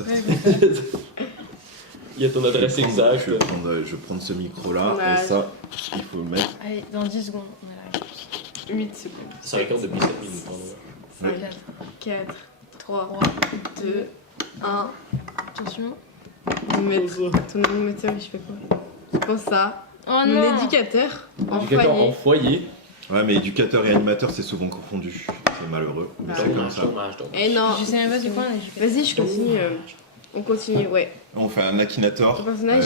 insert. Il y a ton adresse exacte. Je vais prendre ce micro-là, Ouais. et ça, il faut le mettre. Allez, dans 10 secondes, on est là. 8 secondes. Ça record depuis 7 minutes. pardon. 5, 4, 4, 3, 3, 2, 1. attention. Ton animateur, je fais quoi? Je pense ça. Oh Mon non. éducateur en Éducateur foyer. en foyer. Ouais, mais éducateur et animateur, c'est souvent confondu. C'est malheureux, mais c'est comme ça. Dommage. Eh non. Je sais même pas c'est quoi un éducateur. Vas-y, je continue. On continue, ouais. On fait un akinator. Ton personnage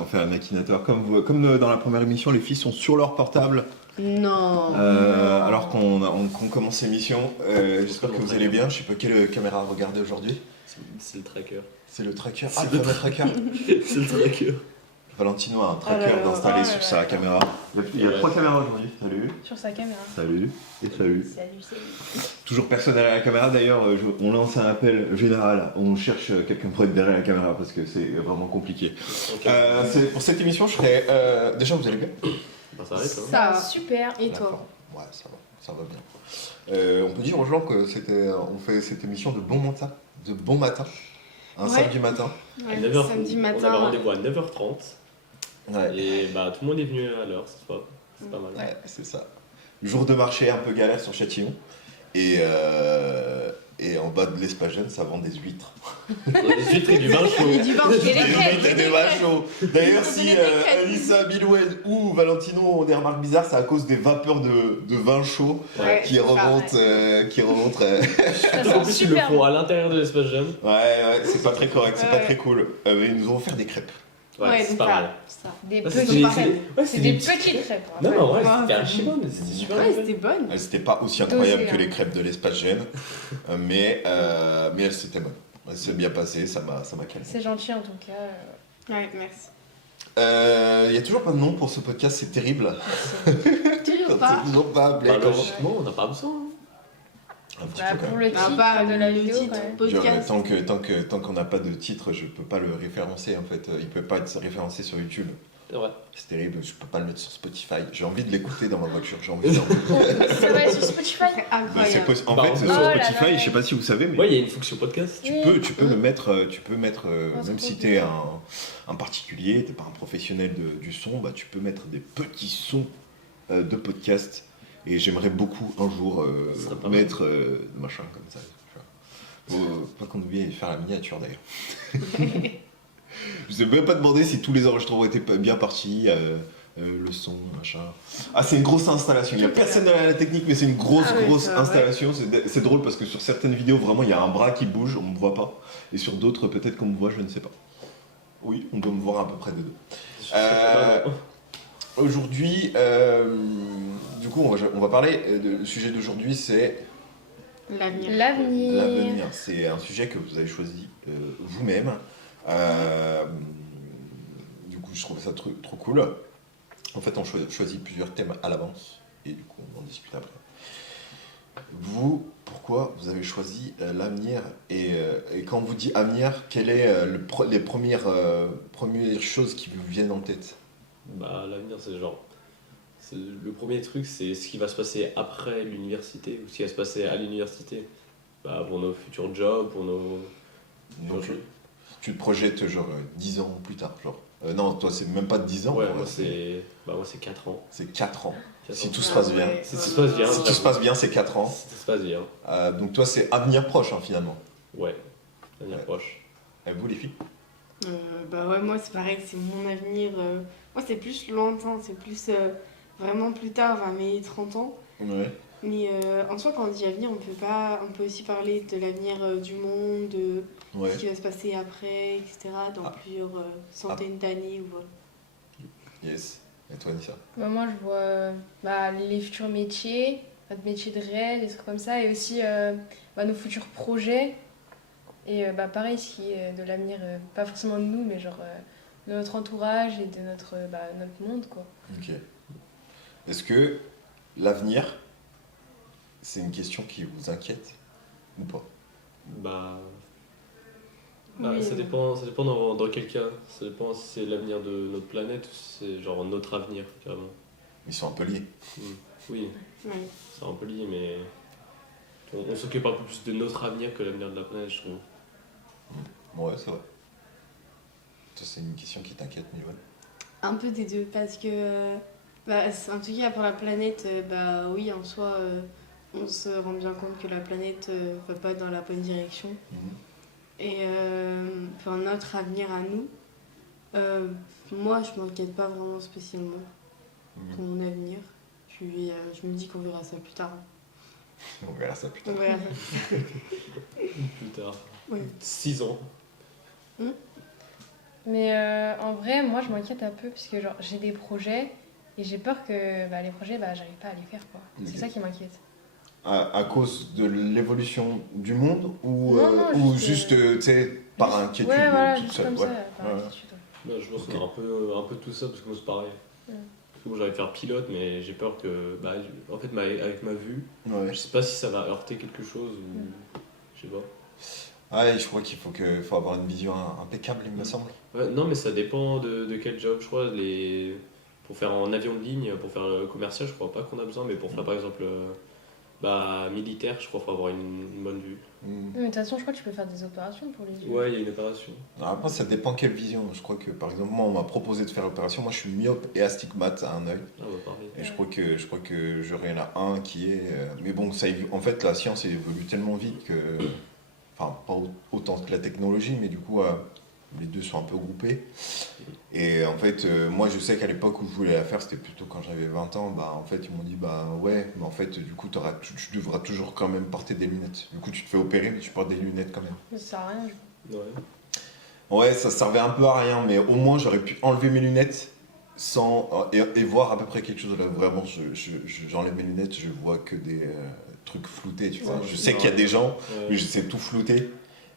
On fait un akinator. Comme dans la première émission, les filles sont sur leur portable. Non. Alors qu'on commence l'émission. J'espère que vous allez bien. Je sais pas quelle caméra regarder aujourd'hui. C'est le tracker. C'est le tracker. C'est Ah, le le tracker. C'est le tracker. Valentino a un tracker Oh là là. installé Oh là sur là. sa caméra. Il y a 3 caméras aujourd'hui. Salut. Sur sa caméra. Salut. Et salut. Salut. Toujours personne derrière la caméra. D'ailleurs, on lance un appel général. On cherche quelqu'un pour être derrière la caméra parce que c'est vraiment compliqué. Ok. Pour cette émission, je serai. Déjà, vous allez bien? Bah, ça arrête, hein. Ça va. Super. Et toi? Ouais, ça va bien. On peut dire aux gens que on fait cette émission de bon matin, un Ouais. samedi matin. Ouais, 9h, samedi On avait matin. rendez-vous à 9h30. Ouais, Et bah tout le monde est venu à l'heure cette fois. C'est pas mal. ouais, c'est ça. Jour de marché un peu galère sur Châtillon. Et en bas de l'Espace Jeune, ça vend des huîtres. Des huîtres et du vin chaud. Et du vin chaud. Et les crêpes. Et des vins chauds. D'ailleurs, On si donnait des crêpes. Alissa, Biloued ou Valentino ont des remarques bizarres, c'est à cause des vapeurs de vin chaud Ouais, qui c'est ça, remontent. Ça En sent plus ils le super font à l'intérieur de l'espace jeune. Ouais, c'est pas très correct, c'est pas Ouais. très cool. Mais ils nous ont offert des crêpes. Ouais, c'est donc pas mal. ça. Des Ah, petites c'est- crêpes. ouais, C'est des petits- petites crêpes. Non, mais en vrai, Ouais. c'était archi bon, c'était super Ouais, bon. c'était bonne. C'était pas aussi incroyable Dosé, que hein. les crêpes de l'Espace Gênes, mais elles c'était bon. Elle s'est bien passé, ça m'a calmé. C'est gentil en tout cas. Ouais, merci. Il y a toujours pas de nom pour ce podcast, c'est terrible. Toujours pas. C'est toujours pas appelé Bah, comment. logiquement, on n'a pas besoin. hein. Un petit Bah, peu quand pour même. le Ah, titre pas de la le vidéo titre, quand même. podcast. Tant qu'on n'a pas de titre, je peux pas le référencer en fait. Il peut pas être référencé sur YouTube. C'est vrai. C'est terrible, je peux pas le mettre sur Spotify. J'ai envie de l'écouter dans ma voiture, j'ai envie d'en C'est vrai, sur Spotify. C'est Bah, incroyable. En Bah, fait, oh sur là là. Spotify, je sais pas si vous savez, mais Ouais, il y a une fonction podcast. tu peux le mettre, même trop si bien. t'es un particulier, t'es pas un professionnel du son, bah, tu peux mettre des petits sons de podcast. Et j'aimerais beaucoup un jour Ce serait pas mal. mettre machin comme ça. Faut pas qu'on oublie de faire la miniature d'ailleurs. Je vous ai même pas demandé si tous les enregistrements étaient bien partis. Le son, machin. Ah, c'est une grosse installation. Il y a personne derrière la technique, mais c'est une grosse Ah oui, ça, ouais. installation. C'est drôle parce que sur certaines vidéos, vraiment, il y a un bras qui bouge, on me voit pas. Et sur d'autres, peut-être qu'on me voit, je ne sais pas. Oui, on doit me voir à peu près de deux. Aujourd'hui, du coup, on va parler. Le sujet d'aujourd'hui, c'est L'avenir. L'avenir. l'avenir. C'est un sujet que vous avez choisi vous-même. Du coup, je trouve ça trop cool. En fait, on choisit plusieurs thèmes à l'avance et du coup, on en discute après. Vous, pourquoi vous avez choisi l'avenir et quand on vous dit avenir, quelles sont les premières choses qui vous viennent en tête? Bah, l'avenir, c'est genre. Le premier truc, c'est ce qui va se passer après l'université, ou ce qui va se passer à l'université. Bah, pour nos futurs jobs, pour nos. Donc, tu te projettes genre 10 ans plus tard, genre. Non, toi, c'est même pas 10 ans. Ouais, toi, moi, c'est 4 ans. c'est 4 ans. 4 Si ans. tout se passe bien. Si tout se passe bien. Si tout se passe bien, c'est 4 ans. Si tout se passe bien. Donc toi, c'est avenir proche, hein, finalement. Ouais, l'avenir Ouais. proche. Et vous, les filles? Bah ouais, moi c'est pareil, c'est mon avenir. Moi c'est plus lointain, c'est plus vraiment plus tard, vers mes 30 ans. Ouais. Mais en soi, quand on dit avenir, on peut aussi parler de l'avenir du monde, de Ouais. ce qui va se passer après, etc. Dans Ah. plusieurs centaines d'années. Ou voilà. Yes. Et toi, Nissa? Bah, moi, je vois les futurs métiers, notre métier de rêve, des trucs comme ça, et aussi nos futurs projets. Et pareil, ce qui est de l'avenir, pas forcément de nous, mais genre de notre entourage et de notre monde, quoi. Ok. Est-ce que l'avenir, c'est une question qui vous inquiète ou pas? Bah, Oui. ça dépend dans quel cas. Ça dépend si c'est l'avenir de notre planète ou si c'est genre notre avenir, carrément. Ils sont un peu liés. Oui, Ouais. c'est un peu lié, mais on s'occupe un peu plus de notre avenir que l'avenir de la planète, je trouve. Moi c'est vrai. Ça, c'est une question qui t'inquiète, Milou. Un peu des deux, parce que, bah, en tout cas pour la planète, bah oui, en soi, on se rend bien compte que la planète va pas dans la bonne direction. Et pour notre avenir à nous, moi je m'inquiète pas vraiment spécialement pour mon avenir. Puis je me dis qu'on verra ça plus tard. On verra ça plus On tard. verra ça. Plus tard. Ouais. 6 ans. Mais en vrai, moi, je m'inquiète un peu parce que genre, j'ai des projets et j'ai peur que bah, les projets, bah, j'arrive pas à les faire, quoi. Ok. C'est ça qui m'inquiète. À cause de l'évolution du monde ou, Non, ou juste, juste, tu sais, par inquiétude Ouais, voilà, toute juste seule, comme ouais. ça, par Ouais. inquiétude. Bah, je pense Ok. qu'on a un peu tout ça parce que moi c'est pareil. Ouais. Parce que moi j'allais faire pilote, mais j'ai peur que. Bah, en fait, avec ma vue, Ouais. je sais pas si ça va heurter quelque chose ou. Je sais pas. Ouais, je crois qu'il faut avoir une vision impeccable, il me semble. Ouais, non, mais ça dépend de quel job. Je crois pour faire en avion de ligne, pour faire le commercial, je crois pas qu'on a besoin, mais pour faire par exemple militaire, je crois qu'il faut avoir une bonne vue. Mais de toute façon, je crois que tu peux faire des opérations pour les yeux. Ouais, il y a une opération. Alors après, ça dépend quelle vision. Je crois que, par exemple, moi, on m'a proposé de faire l'opération. Moi, je suis myope et astigmate à un œil. Ah, bah pareil. Et je crois que j'aurais là un qui est. Mais bon, en fait, la science évolue tellement vite que. Enfin, pas autant que la technologie, mais du coup, les deux sont un peu groupés. Et en fait, moi, je sais qu'à l'époque où je voulais la faire, c'était plutôt quand j'avais 20 ans. Bah, en fait, ils m'ont dit, bah ouais, mais en fait, du coup, tu devras toujours quand même porter des lunettes. Du coup, tu te fais opérer, mais tu portes des lunettes quand même. Mais ça sert à rien. Ouais. Ouais, ça servait un peu à rien, mais au moins, j'aurais pu enlever mes lunettes et voir à peu près quelque chose. Là, vraiment, j'enlève mes lunettes, je vois que des trucs floutés, tu vois. Ouais, Je sais qu'il y a des gens, mais Ouais. je sais tout flouter.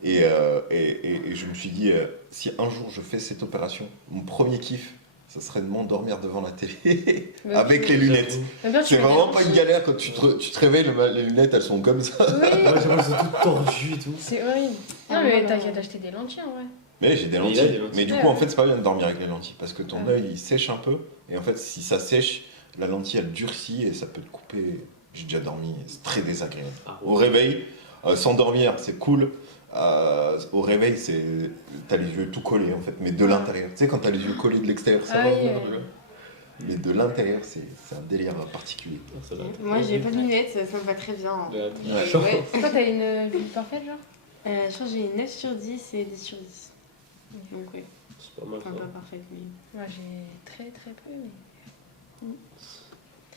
Et je me suis dit, si un jour je fais cette opération, mon premier kiff, ça serait de m'endormir devant la télé Mais avec tu- les lunettes. Mais bien, tu C'est mets vraiment des pas une lentilles. galère quand tu te réveilles, les lunettes elles sont comme ça. Oui, Ouais, j'ai l'impression tout tordu et tout. c'est horrible. Ah, Non, mais voilà. t'as qu'à t'acheter des lentilles en vrai. Mais j'ai des Mais il lentilles. a des lentilles. Mais du Ouais, coup, en ouais. fait, c'est pas bien de dormir avec les lentilles parce que ton Ouais. œil il sèche un peu. Et en fait, si ça sèche, la lentille elle durcit et ça peut te couper. J'ai déjà dormi, c'est très désagréable. Ah, Au réveil, s'endormir c'est cool. Au réveil, t'as les yeux tout collés en fait, mais de l'intérieur. Tu sais, quand t'as les yeux collés de l'extérieur, ça Ah va. oui, Mais de l'intérieur, c'est un délire particulier. Ah, ça va. Moi j'ai pas de lunettes, ça me va très bien. Ouais. Ouais. Ouais. Toi, t'as une vue parfaite, genre Je crois que j'ai 9 sur 10 et 10 sur 10. Donc ouais, C'est pas mal enfin ça. pas parfaite mais... Moi, j'ai très très peu, mais.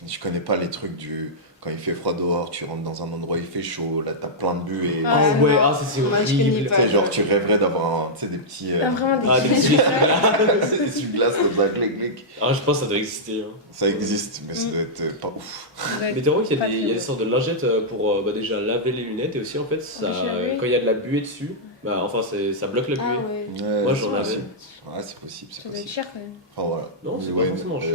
Je connais pas les trucs du. Quand il fait froid dehors, tu rentres dans un endroit, il fait chaud, là t'as plein de buées. Ah, Ah non. ouais, ah c'est Moi, je connais horrible. pas. Tu sais, genre tu rêverais d'avoir tu sais, des petits. T'as vraiment des Ah, des petits- C'est des essuie-glaces comme ça, clic, clic. Ah, je pense que ça doit exister. Hein. Ça existe, mais ça doit être pas ouf. Mais t'es vrai qu'il y a Pas des, très il y a des bon. sortes de lingettes pour déjà laver les lunettes et aussi en fait, ça, Anti-laver. quand il y a de la buée dessus, bah, enfin ça bloque la Ah buée. ouais. Moi, c'est j'en avais. possible. Ouais, c'est possible, c'est Ça doit être possible. cher quand même. Enfin voilà. Non, c'est Mais pas forcément cher.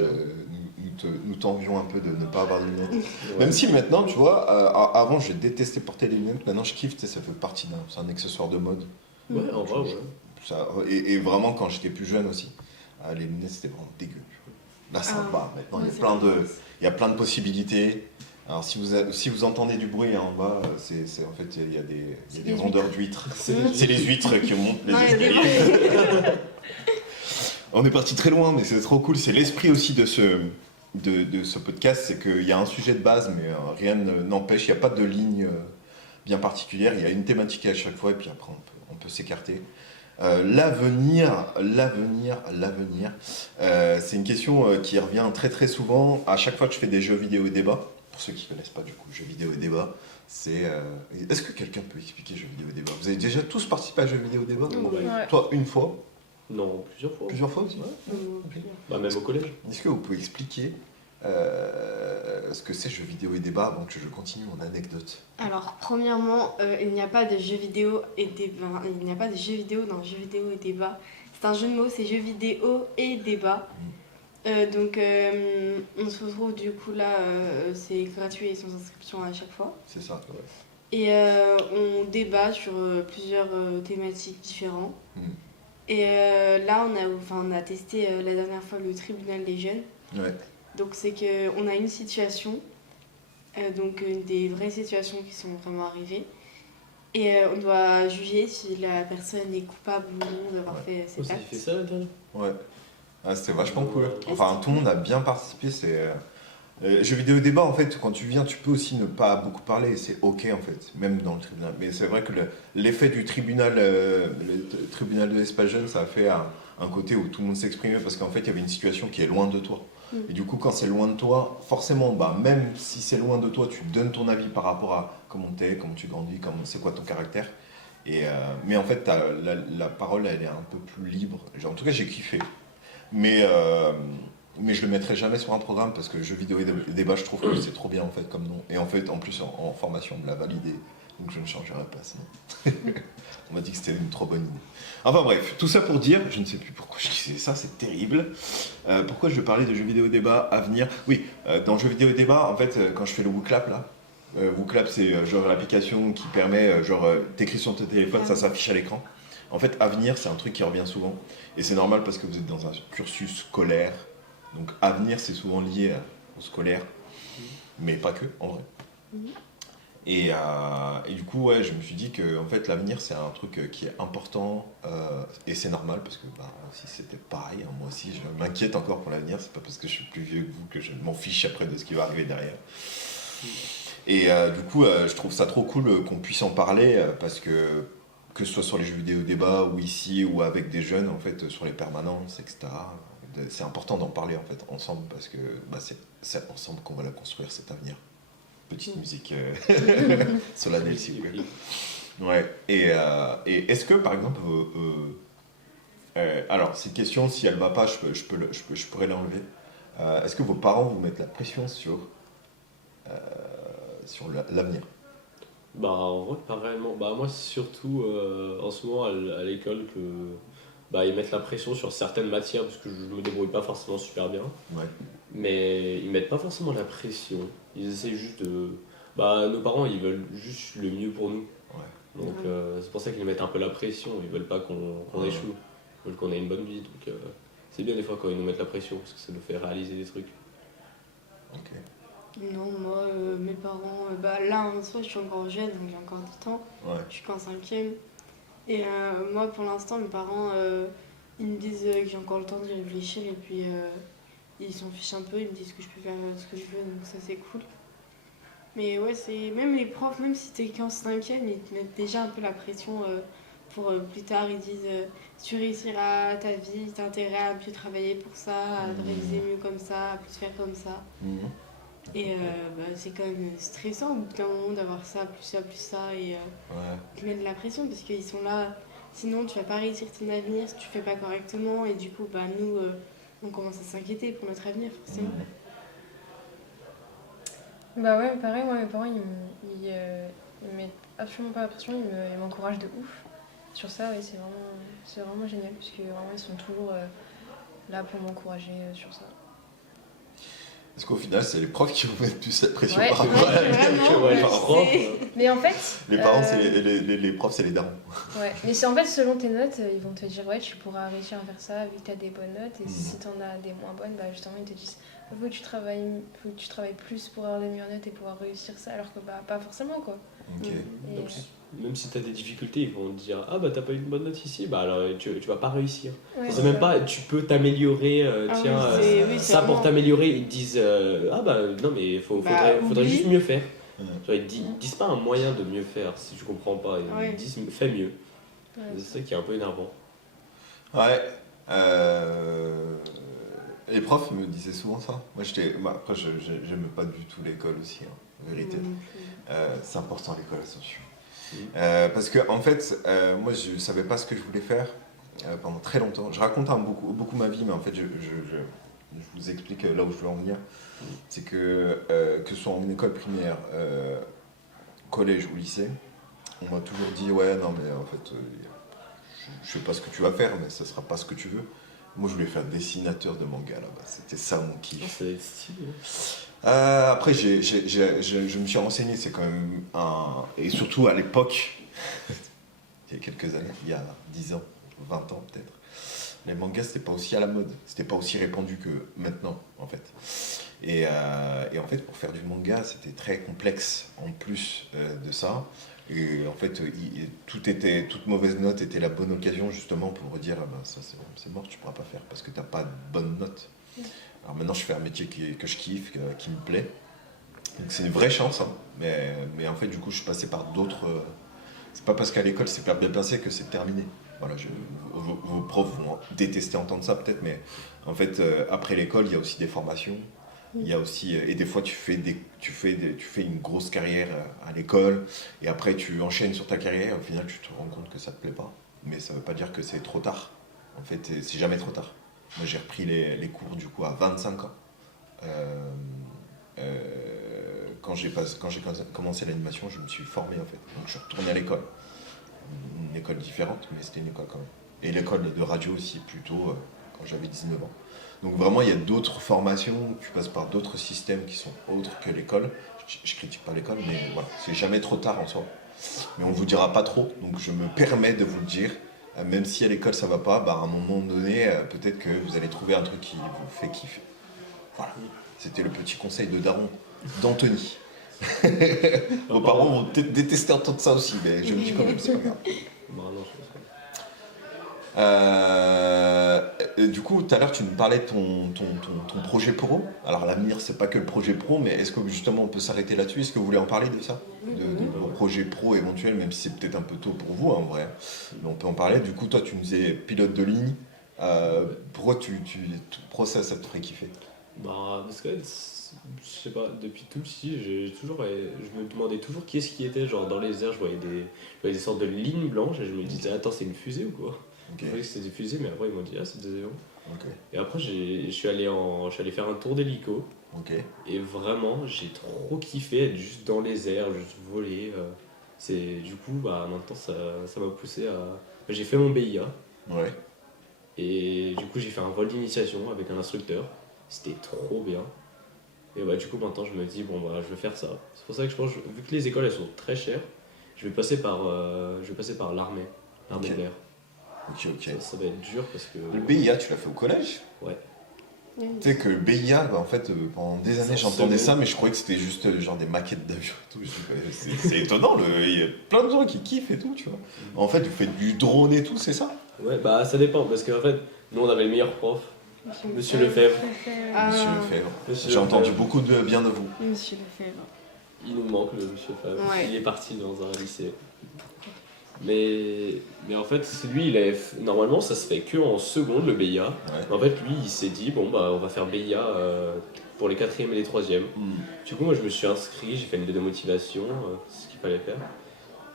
nous t'envions un peu de ne pas avoir de lunettes. Ouais. Même si maintenant, tu vois, avant je détestais porter les lunettes, maintenant je kiffe, tu sais, ça fait partie c'est un accessoire de mode. Ouais, en vrai, ouais. Ça, et vraiment quand j'étais plus jeune aussi, les lunettes c'était vraiment dégueu. Là ça Ah. va, maintenant Ouais, il y a c'est plein vrai. il y a plein de possibilités. Alors si vous entendez du bruit en bas, c'est en fait il y a des C'est des des vendeurs d'huîtres. C'est C'est les huîtres qui montent les Ouais, escaliers. On est parti très loin, mais c'est trop cool. C'est l'esprit aussi de ce podcast, c'est qu'il y a un sujet de base, mais rien n'empêche, il n'y a pas de ligne bien particulière. Il y a une thématique à chaque fois, et puis après on peut s'écarter. L'avenir, c'est une question qui revient très très souvent. À chaque fois que je fais des jeux vidéo et débats, pour ceux qui ne connaissent pas du coup, jeux vidéo et débat, c'est. Est-ce que quelqu'un peut expliquer jeux vidéo et débat? Vous avez déjà tous participé à jeux vidéo et débat? Ouais. Ouais. Toi, une fois? Non, plusieurs fois. Plusieurs fois aussi? Bah, même au collège. Est-ce que vous pouvez expliquer ce que c'est jeux vidéo et débat avant que je continue mon anecdote? Alors, premièrement, il n'y a pas de jeux vidéo et débat. Il n'y a pas de jeux vidéo dans jeux vidéo et débat. C'est un jeu de mots, c'est jeux vidéo et débat. Donc, on se retrouve du coup là, c'est gratuit et sans inscription à chaque fois. C'est ça. Et on débat sur plusieurs thématiques différentes. Mm. Et là, on a testé la dernière fois le tribunal des jeunes. Ouais. Donc, c'est qu'on a une situation, donc des vraies situations qui sont vraiment arrivées. Et on doit juger si la personne est coupable ou non d'avoir fait Oh, cet ça fait acte. ça, là. Ouais. Ah, c'était vachement cool. Ouais, Enfin, c'était tout le monde a bien participé. Jeux vidéo débat, en fait, quand tu viens, tu peux aussi ne pas beaucoup parler. C'est ok, en fait, même dans le tribunal. Mais c'est vrai que l'effet du tribunal, le tribunal de l'espace jeune, ça a fait un côté où tout le monde s'exprimait parce qu'en fait, il y avait une situation qui est loin de toi. Et du coup, quand c'est loin de toi, forcément, bah, même si c'est loin de toi, tu donnes ton avis par rapport à comment t'es, comment tu grandis, c'est quoi ton caractère. Mais en fait, la parole, elle est un peu plus libre. En tout cas, j'ai kiffé. Mais je le mettrai jamais sur un programme parce que jeux vidéo et débat, je trouve que c'est trop bien en fait comme nom. Et en fait, en plus, en formation, on me l'a validé. Donc je ne changerai pas sinon. On m'a dit que c'était une trop bonne idée. Enfin bref, tout ça pour dire, je ne sais plus pourquoi je disais ça, c'est terrible. Pourquoi je parlais de jeux vidéo et débat à venir? Oui, dans jeux vidéo et débat, en fait, quand je fais le WooClap là, WooClap c'est genre l'application qui permet, t'écris sur ton téléphone, ça s'affiche à l'écran. En fait, avenir, c'est un truc qui revient souvent. Et c'est normal parce que vous êtes dans un cursus scolaire. Donc, avenir, c'est souvent lié au scolaire. Mais pas que, en vrai. Et du coup, ouais, je me suis dit que en fait, l'avenir, c'est un truc qui est important. Et c'est normal parce que bah, moi aussi, c'était pareil. Hein. Moi aussi, je m'inquiète encore pour l'avenir. C'est pas parce que je suis plus vieux que vous que je m'en fiche après de ce qui va arriver derrière. Et du coup, je trouve ça trop cool qu'on puisse en parler parce que ce soit sur les jeux vidéo débat ou ici ou avec des jeunes, en fait, sur les permanences, etc. C'est important d'en parler en fait ensemble parce que bah, c'est ensemble qu'on va la construire cet avenir. Petite musique solennelle s'il vous plaît. Ouais. Et est-ce que par exemple, alors cette question, si elle va pas, je pourrais l'enlever. Est-ce que vos parents vous mettent la pression sur l'avenir? Bah, en vrai, pas réellement. Bah, moi, c'est surtout en ce moment à l'école que bah, ils mettent la pression sur certaines matières parce que je me débrouille pas forcément super bien. Ouais. Mais ils mettent pas forcément la pression. Ils essaient juste de. Bah, nos parents, ils veulent juste le mieux pour nous. Ouais. Donc, c'est pour ça qu'ils mettent un peu la pression. Ils veulent pas qu'on échoue. Ils veulent qu'on ait une bonne vie. Donc, c'est bien des fois quand ils nous mettent la pression parce que ça nous fait réaliser des trucs. Ok. Non, moi, mes parents, bah, là en soi, je suis encore jeune, donc j'ai encore du temps. Ouais. Je suis qu'en 5e. Et moi, pour l'instant, mes parents, ils me disent que j'ai encore le temps d'y réfléchir et puis ils s'en fichent un peu, ils me disent que je peux faire ce que je veux, donc ça c'est cool. Mais ouais, c'est même les profs, même si t'es qu'en 5e, ils te mettent déjà un peu la pression pour plus tard. Ils disent si tu réussiras ta vie, t'as intérêt à mieux travailler pour ça, à réviser mieux comme ça, à plus faire comme ça. Et bah, c'est quand même stressant au bout d'un moment d'avoir ça, plus ça, plus ça. Et ils mettent de la pression parce qu'ils sont là. Sinon, tu vas pas réussir ton avenir si tu fais pas correctement. Et du coup, bah, nous, on commence à s'inquiéter pour notre avenir, forcément. Bah ouais, pareil, moi, mes parents, ils mettent absolument pas la pression, ils m'encouragent de ouf. Sur ça, ouais, c'est vraiment génial, parce que vraiment, ils sont toujours là pour m'encourager sur ça. Est-ce qu'au final, c'est les profs qui vous mettent plus cette pression Ouais, par rapport à vraiment, par rapport Mais en fait... Les parents, c'est les profs, c'est les darons. Ouais, mais c'est en fait, selon tes notes, ils vont te dire, ouais, tu pourras réussir à faire ça vu que t'as des bonnes notes. Et si t'en as des moins bonnes, bah justement, ils te disent, faut que tu travailles plus pour avoir des meilleures notes et pouvoir réussir ça, alors que bah, pas forcément, quoi. Ok. Et, Donc, même si t'as des difficultés, ils vont te dire ah bah t'as pas eu une bonne note ici, bah alors tu vas pas réussir. ouais, C'est même pas tu peux t'améliorer, tiens, oui, c'est ça pour vraiment- t'améliorer, ils te disent ah bah non mais faudrait oublie. juste mieux faire. Ouais. Genre, ils disent pas un moyen de mieux faire si tu comprends pas, ils disent fais mieux. Ouais. C'est ça qui est un peu énervant. Ouais. Les profs me disaient souvent ça. Moi, après, j'aime pas du tout l'école aussi, hein, en vérité. C'est important l'école, attention. Parce que en fait, moi je savais pas ce que je voulais faire pendant très longtemps. Je raconte beaucoup ma vie, mais en fait je vous explique là où je veux en venir. C'est que ce soit en école primaire, collège ou lycée, on m'a toujours dit ouais non mais en fait je sais pas ce que tu vas faire, mais ça sera pas ce que tu veux. Moi je voulais faire dessinateur de manga là-bas, c'était ça mon kiff. C'est stylé. Après, je me suis renseigné, c'est quand même et surtout à l'époque, il y a quelques années, il y a 10 ans, 20 ans peut-être, les mangas c'était pas aussi à la mode, c'était pas aussi répandu que maintenant en fait. Et en fait, pour faire du manga, c'était très complexe en plus de ça. Et en fait, toute mauvaise note était la bonne occasion justement pour dire ah ben, ça c'est mort, tu pourras pas faire parce que t'as pas de bonne note. Alors maintenant, je fais un métier que je kiffe, qui me plaît. Donc c'est une vraie chance, hein. Mais en fait, du coup, je suis passé par d'autres. C'est pas parce qu'à l'école c'est pas bien passé que c'est terminé. Voilà, vos profs vont détester entendre ça peut-être, mais en fait, après l'école, il y a aussi des formations. Il y a aussi, et des fois tu fais une grosse carrière à l'école et après tu enchaînes sur ta carrière et au final tu te rends compte que ça te plaît pas. Mais ça veut pas dire que c'est trop tard. En fait, c'est jamais trop tard. Moi j'ai repris les cours du coup à 25 ans. Quand j'ai commencé l'animation, je me suis formé en fait. Donc je suis retourné à l'école. Une école différente, mais c'était une école quand même. Et l'école de radio aussi, plutôt quand j'avais 19 ans. Donc vraiment, il y a d'autres formations, tu passes par d'autres systèmes qui sont autres que l'école. Je critique pas l'école, mais voilà, c'est jamais trop tard en soi. Mais on vous dira pas trop, donc je me permets de vous le dire. Même si à l'école ça va pas, bah, à un moment donné, peut-être que vous allez trouver un truc qui vous fait kiffer. Voilà, c'était le petit conseil de Daron, d'Anthony. Vos parents vont peut-être détester entendre ça aussi, mais je le dis quand même, c'est pas grave. Bah, non, je pense pas. Du coup, tout à l'heure, tu nous parlais de ton projet pro. Alors, l'avenir, c'est pas que le projet pro, mais est-ce que justement on peut s'arrêter là-dessus? Est-ce que vous voulez en parler de ça? De vos projets pro éventuels, même si c'est peut-être un peu tôt pour vous, hein, en vrai. Mais on peut en parler. Du coup, toi, tu nous disais pilote de ligne. Pourquoi ton process, ça te ferait kiffer? Bah, parce que, je sais pas, depuis tout petit, je me demandais toujours qui est-ce qui était, genre dans les airs, je voyais des sortes de lignes blanches et je me disais, attends, c'est une fusée ou quoi? Ok, Je croyais que c'était des fusées, mais après ils m'ont dit, ah, c'est des avions. ok, Et après, je suis allé faire un tour d'hélico ok. et vraiment, j'ai trop kiffé être juste dans les airs, juste voler. Du coup, bah, maintenant, ça m'a poussé à. J'ai fait mon BIA Ouais, et du coup, j'ai fait un vol d'initiation avec un instructeur. C'était trop bien. Et bah, du coup, maintenant, je me dis, bon, bah, je vais faire ça. C'est pour ça que je pense, vu que les écoles, elles sont très chères, je vais passer par l'armée Ok. de l'air. ok, ok. Ça va être dur parce que. Le BIA, tu l'as fait au collège? Ouais. Tu sais que le BIA, bah, en fait, pendant des années, C'est en j'entendais ça, seconde. mais je croyais que c'était juste genre des maquettes d'avions et tout. Je dis, ouais, c'est étonnant, il y a plein de gens qui kiffent et tout, tu vois. En fait, vous faites du drone et tout, c'est ça? Ouais, bah, ça dépend parce qu'en fait, nous, on avait le meilleur prof, Monsieur Lefebvre. Ah. Monsieur Lefebvre. Monsieur J'ai entendu Lefebvre. beaucoup de bien de vous. Monsieur Lefebvre. Il nous manque, le Monsieur Lefebvre. Ouais. Il est parti dans un lycée. Mais en fait, lui, normalement, ça se fait que en seconde, le BIA. Ouais. Mais en fait, lui, il s'est dit, bon, bah, on va faire BIA pour les 4e et les 3e. Du coup, moi, je me suis inscrit, j'ai fait une lettre de motivation, c'est ce qu'il fallait faire.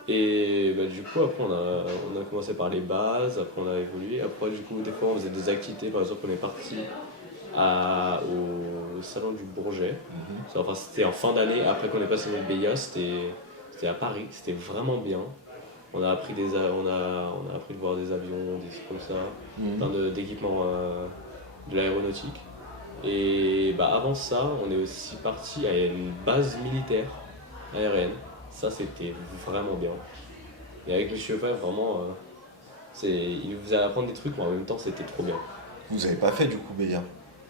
Et bah, du coup, après, on a commencé par les bases, après, on a évolué. Après, du coup, des fois, on faisait des activités. Par exemple, on est parti au salon du Bourget. Enfin, c'était en fin d'année, après qu'on ait passé notre BIA, c'était à Paris, c'était vraiment bien. On a appris on a appris de voir des avions, des trucs comme ça, plein d'équipements de l'aéronautique. Et bah, avant ça, on est aussi parti à une base militaire aérienne. Ça, c'était vraiment bien. Et avec Monsieur Fay, vraiment, il vous allez apprendre des trucs, mais en même temps, c'était trop bien. Vous avez pas fait du coup BIA?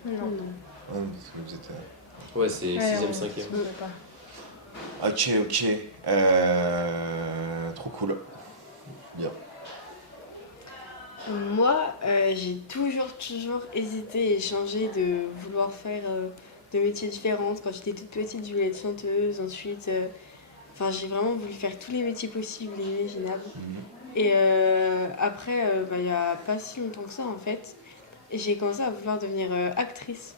Non. Ouais, parce que vous êtes. Ouais, c'est 6e, 5e. on peut pas. Ok, ok. Trop cool. Bien. Moi, j'ai toujours hésité et changé de vouloir faire de métiers différents. Quand j'étais toute petite, je voulais être chanteuse. Ensuite, enfin, j'ai vraiment voulu faire tous les métiers possibles et imaginables. Et après, il n'y a pas si longtemps que ça, en fait, j'ai commencé à vouloir devenir actrice.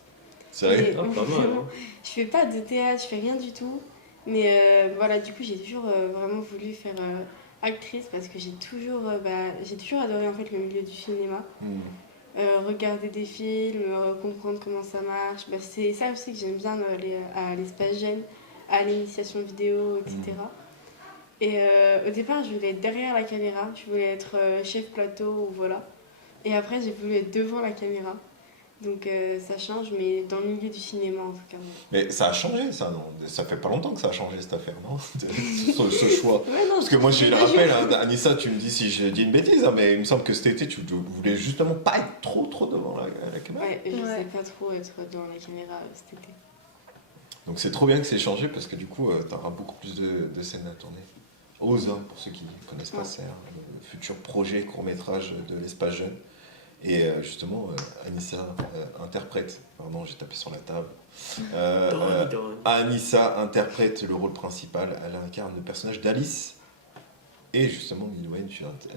C'est vrai? Et Ah, pas mal, vraiment, hein. je fais pas de théâtre, je fais rien du tout. Mais voilà, du coup, j'ai toujours vraiment voulu faire actrice parce que j'ai toujours adoré en fait le milieu du cinéma. Regarder des films, comprendre comment ça marche. Bah, c'est ça aussi que j'aime bien aller à l'espace Gênes, à l'initiation vidéo, etc. Et au départ, je voulais être derrière la caméra, je voulais être chef plateau, ou voilà. Et après, j'ai voulu être devant la caméra. Donc ça change, mais dans le milieu du cinéma en tout cas. Mais ça a changé, ça, non? Ça fait pas longtemps que ça a changé cette affaire, non? ce choix. Ouais, non, Parce que moi, j'ai le rappel, hein, Anissa, tu me dis si je dis une bêtise, hein, mais il me semble que cet été, tu voulais justement pas être trop devant la caméra. Ouais, je Ouais. sais pas trop être devant la caméra cet été. Donc c'est trop bien que c'est changé parce que du coup, t'auras beaucoup plus de scènes à tourner. Ose, hein, pour ceux qui ne connaissent pas, c'est le futur projet court-métrage de l'Espace Jeune. Et justement, Anissa interprète, pardon, j'ai tapé sur la table. Anissa interprète le rôle principal, elle incarne le personnage d'Alice. Et justement, Milwen,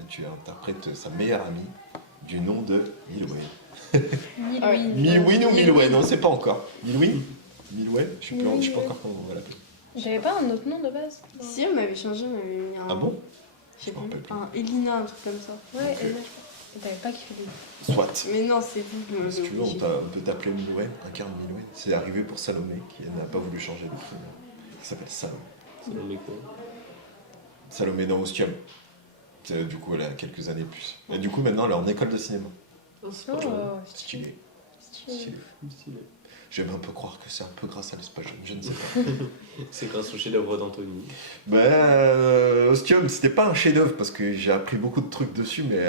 tu interprètes sa meilleure amie du nom de Milwen. Milwen ou Milwen, on ne sait pas encore. Milwen, je ne sais pas encore comment on va l'appeler. J'avais pas un autre nom de base? Si, on m'avait changé, on m'avait mis un. Ah bon? Je sais plus. Un Elina, un truc comme ça. Ouais, Ok. Elina, je crois. Et t'avais pas kiffé les Soit. Mais non, c'est vous qui m'avez Si tu veux, obligé. on peut t'appeler Milwen, incarne Milwen. C'est arrivé pour Salomé, qui n'a pas voulu changer de prénom. Qui s'appelle Salomé. C'est le mec, quoi. Salomé dans Ostium. Du coup, elle a quelques années de plus. Et du coup, maintenant, elle est en école de cinéma. Oh, Stylé. stylé. Stylé. Stylé. J'aime un peu croire que c'est un peu grâce à l'Espace Jeune, je ne sais pas. C'est grâce au chef-d'œuvre d'Anthony. Ostium, c'était pas un chef-d'œuvre parce que j'ai appris beaucoup de trucs dessus, mais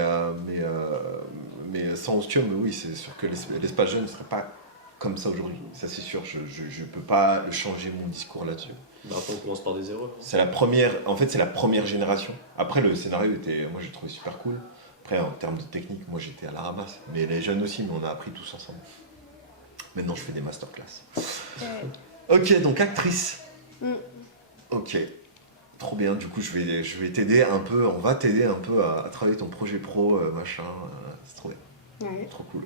sans Ostium, oui, c'est sûr que l'Espace Jeune ne serait pas comme ça aujourd'hui. Ça, c'est sûr, je peux pas changer mon discours là-dessus. Bah, après, on commence par des erreurs. C'est la première génération. Après, le scénario était, moi, j'ai trouvé super cool. Après, en termes de technique, moi, j'étais à la ramasse. Mais les jeunes aussi, mais on a appris tous ensemble. Maintenant, je fais des masterclass. Ok, donc actrice. Mm. Ok, trop bien. Du coup, je vais t'aider un peu. On va t'aider un peu à travailler ton projet pro, machin. C'est trop bien, Ouais. trop cool.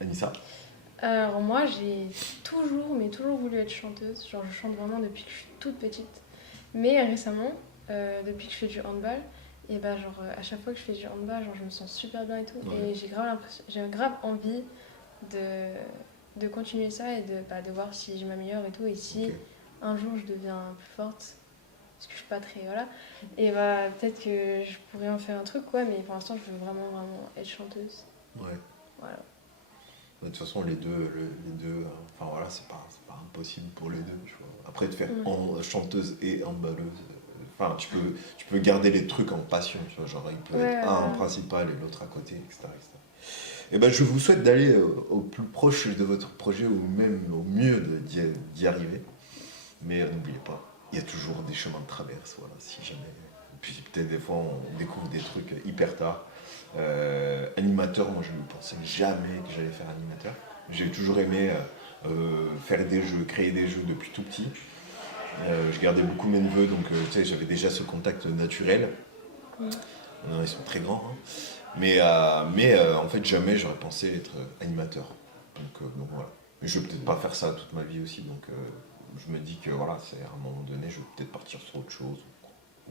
Anissa. Alors moi j'ai toujours voulu être chanteuse, genre je chante vraiment depuis que je suis toute petite. Mais récemment, depuis que je fais du handball, et bah genre à chaque fois que je fais du handball, genre je me sens super bien et tout. Ouais. Et j'ai grave envie de continuer ça et de voir si je m'améliore et tout. Et si Ok. un jour je deviens plus forte, parce que je suis pas très, voilà. Et bah peut-être que je pourrais en faire un truc quoi, mais pour l'instant je veux vraiment être chanteuse. Ouais. Voilà. De toute façon, les deux, enfin voilà, c'est pas impossible pour les deux. Tu vois. Après, de faire chanteuse et handballeuse, enfin, tu peux garder les trucs en passion, tu vois, genre il peut être un en principal et l'autre à côté, etc. Et ben, je vous souhaite d'aller au plus proche de votre projet ou même au mieux d'y arriver. Mais n'oubliez pas, il y a toujours des chemins de traverse, voilà, si jamais. Puis peut-être des fois, on découvre des trucs hyper tard. Animateur, moi je ne pensais jamais que j'allais faire animateur. J'ai toujours aimé faire des jeux, créer des jeux depuis tout petit. Je gardais beaucoup mes neveux, donc tu sais, j'avais déjà ce contact naturel. Ils sont très grands, hein. Mais en fait jamais j'aurais pensé être animateur. Donc voilà. Mais je vais peut-être pas faire ça toute ma vie aussi, donc je me dis que voilà, c'est à un moment donné, je vais peut-être partir sur autre chose.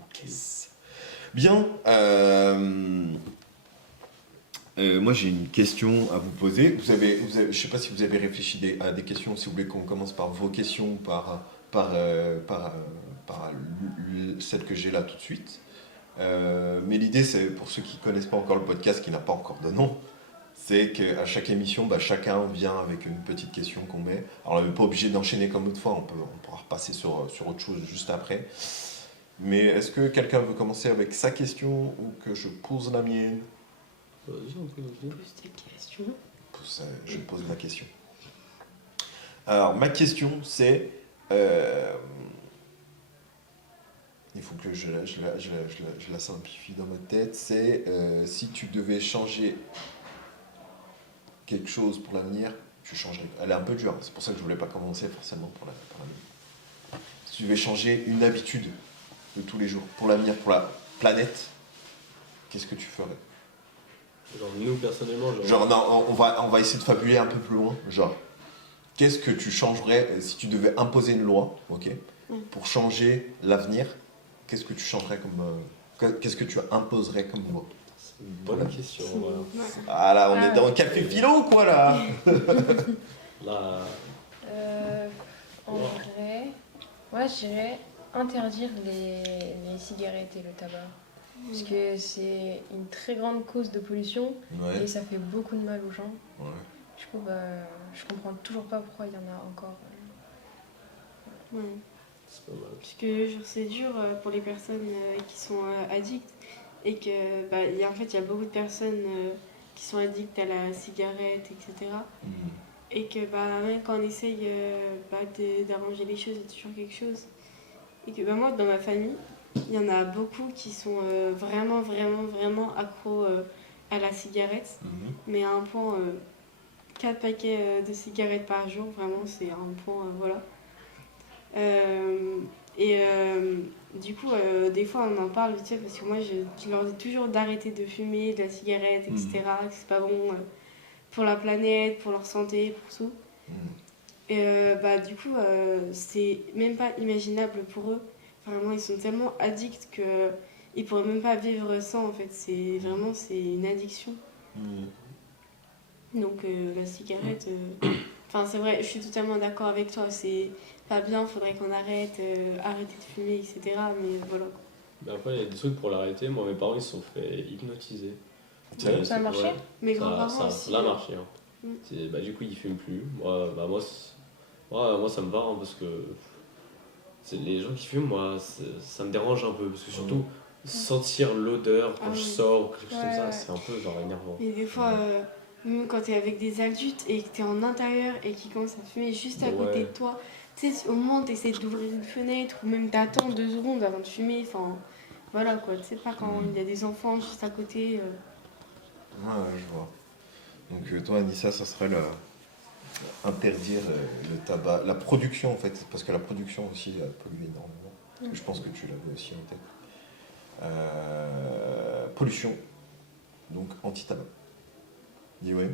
Ok. Bien. Moi j'ai une question à vous poser. Je ne sais pas si vous avez réfléchi à des questions, si vous voulez qu'on commence par vos questions, par celle que j'ai là tout de suite. Mais l'idée, c'est pour ceux qui ne connaissent pas encore le podcast, qui n'a pas encore de nom, c'est qu'à chaque émission, chacun vient avec une petite question qu'on met. Alors on n'est pas obligé d'enchaîner comme l'autre fois, on pourra repasser sur autre chose juste après. Mais est-ce que quelqu'un veut commencer avec sa question ou que je pose la mienne? Vas-y, on peut Pose tes questions. Je pose ma question. Alors, ma question, c'est... il faut que je la simplifie dans ma tête. C'est si tu devais changer quelque chose pour l'avenir, tu changerais. Elle est un peu dure, c'est pour ça que je voulais pas commencer forcément pour l'avenir. Si tu devais changer une habitude de tous les jours pour l'avenir, pour la planète, qu'est-ce que tu ferais? Genre, nous, personnellement, Genre, non, on va essayer de fabuler un peu plus loin. Genre, qu'est-ce que tu changerais si tu devais imposer une loi, ok, pour changer l'avenir? Qu'est-ce que tu changerais qu'est-ce que tu imposerais comme loi? c'est une bonne question. Voilà. Ah là, on est dans le café philo, quoi, là. Là, En vrai, moi je dirais interdire les cigarettes et le tabac. Parce que c'est une très grande cause de pollution Ouais, et ça fait beaucoup de mal aux gens. ouais. Du coup, je comprends toujours pas pourquoi il y en a encore. Ouais. c'est pas mal. Parce que genre, c'est dur pour les personnes qui sont addictes et que en fait il y a beaucoup de personnes qui sont addictes à la cigarette, etc. Et que même quand on essaye d'arranger les choses, il y a toujours quelque chose. Et que moi, dans ma famille, il y en a beaucoup qui sont vraiment, vraiment, vraiment accros à la cigarette. Mais à un point, 4 paquets de cigarettes par jour, vraiment, c'est un point, voilà. Et du coup, des fois, on en parle vite fait parce que moi, je leur dis toujours d'arrêter de fumer, de la cigarette, etc. Que c'est pas bon pour la planète, pour leur santé, pour tout. Et du coup, c'est même pas imaginable pour eux. Vraiment, ils sont tellement addicts que ils pourraient même pas vivre sans, en fait. C'est vraiment, c'est une addiction. Donc, la cigarette... Enfin, c'est vrai, je suis totalement d'accord avec toi. C'est pas bien, faudrait qu'on arrête, arrêter de fumer, etc. Mais voilà. Mais après, il y a des trucs pour l'arrêter. Moi, mes parents, ils se sont fait hypnotiser. Ça a marché? Ouais, Mes grands-parents aussi. ça a marché. Hein. Du coup, ils fument plus. Moi, ça me va hein, parce que les gens qui fument, moi, ça me dérange un peu. Parce que surtout, sentir l'odeur quand je sors ou quelque chose comme ça, c'est un peu genre énervant. Et des fois, même quand t'es avec des adultes et que t'es en intérieur et qu'ils commencent à fumer juste à côté de toi, tu sais, au moment où t'essaies d'ouvrir une fenêtre ou même d'attendre 2 secondes avant de fumer, enfin, voilà quoi, tu sais pas quand il y a des enfants juste à côté. Ouais, je vois. Donc toi, Anissa, ça serait interdire le tabac, la production en fait, parce que la production aussi pollue énormément. Parce que je pense que tu l'avais aussi en tête. Pollution, donc anti-tabac. Dis ouais.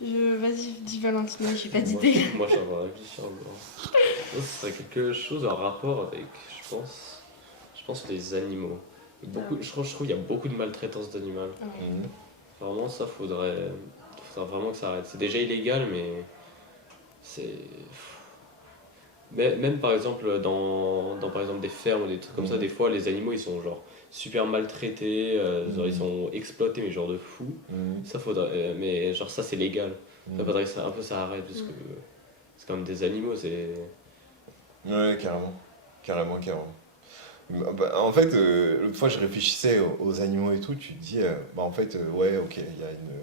Vas-y, dis Valentine, j'ai pas d'idée. Moi, je suis en train de réfléchir. Ce serait quelque chose en rapport avec, je pense les animaux. Je trouve qu'il y a beaucoup de maltraitance d'animaux. Vraiment, ça faudrait vraiment que ça arrête. C'est déjà illégal, mais c'est... Même par exemple, dans par exemple des fermes ou des trucs comme ça, des fois les animaux ils sont genre super maltraités, genre ils sont exploités, mais genre de fou. Ça faudrait, mais genre ça c'est légal. Ça faudrait que un peu ça arrête parce que c'est comme des animaux, c'est. Ouais, carrément. Carrément. En fait, l'autre fois, je réfléchissais aux animaux et tout, tu te dis, en fait, ouais, ok, il y a une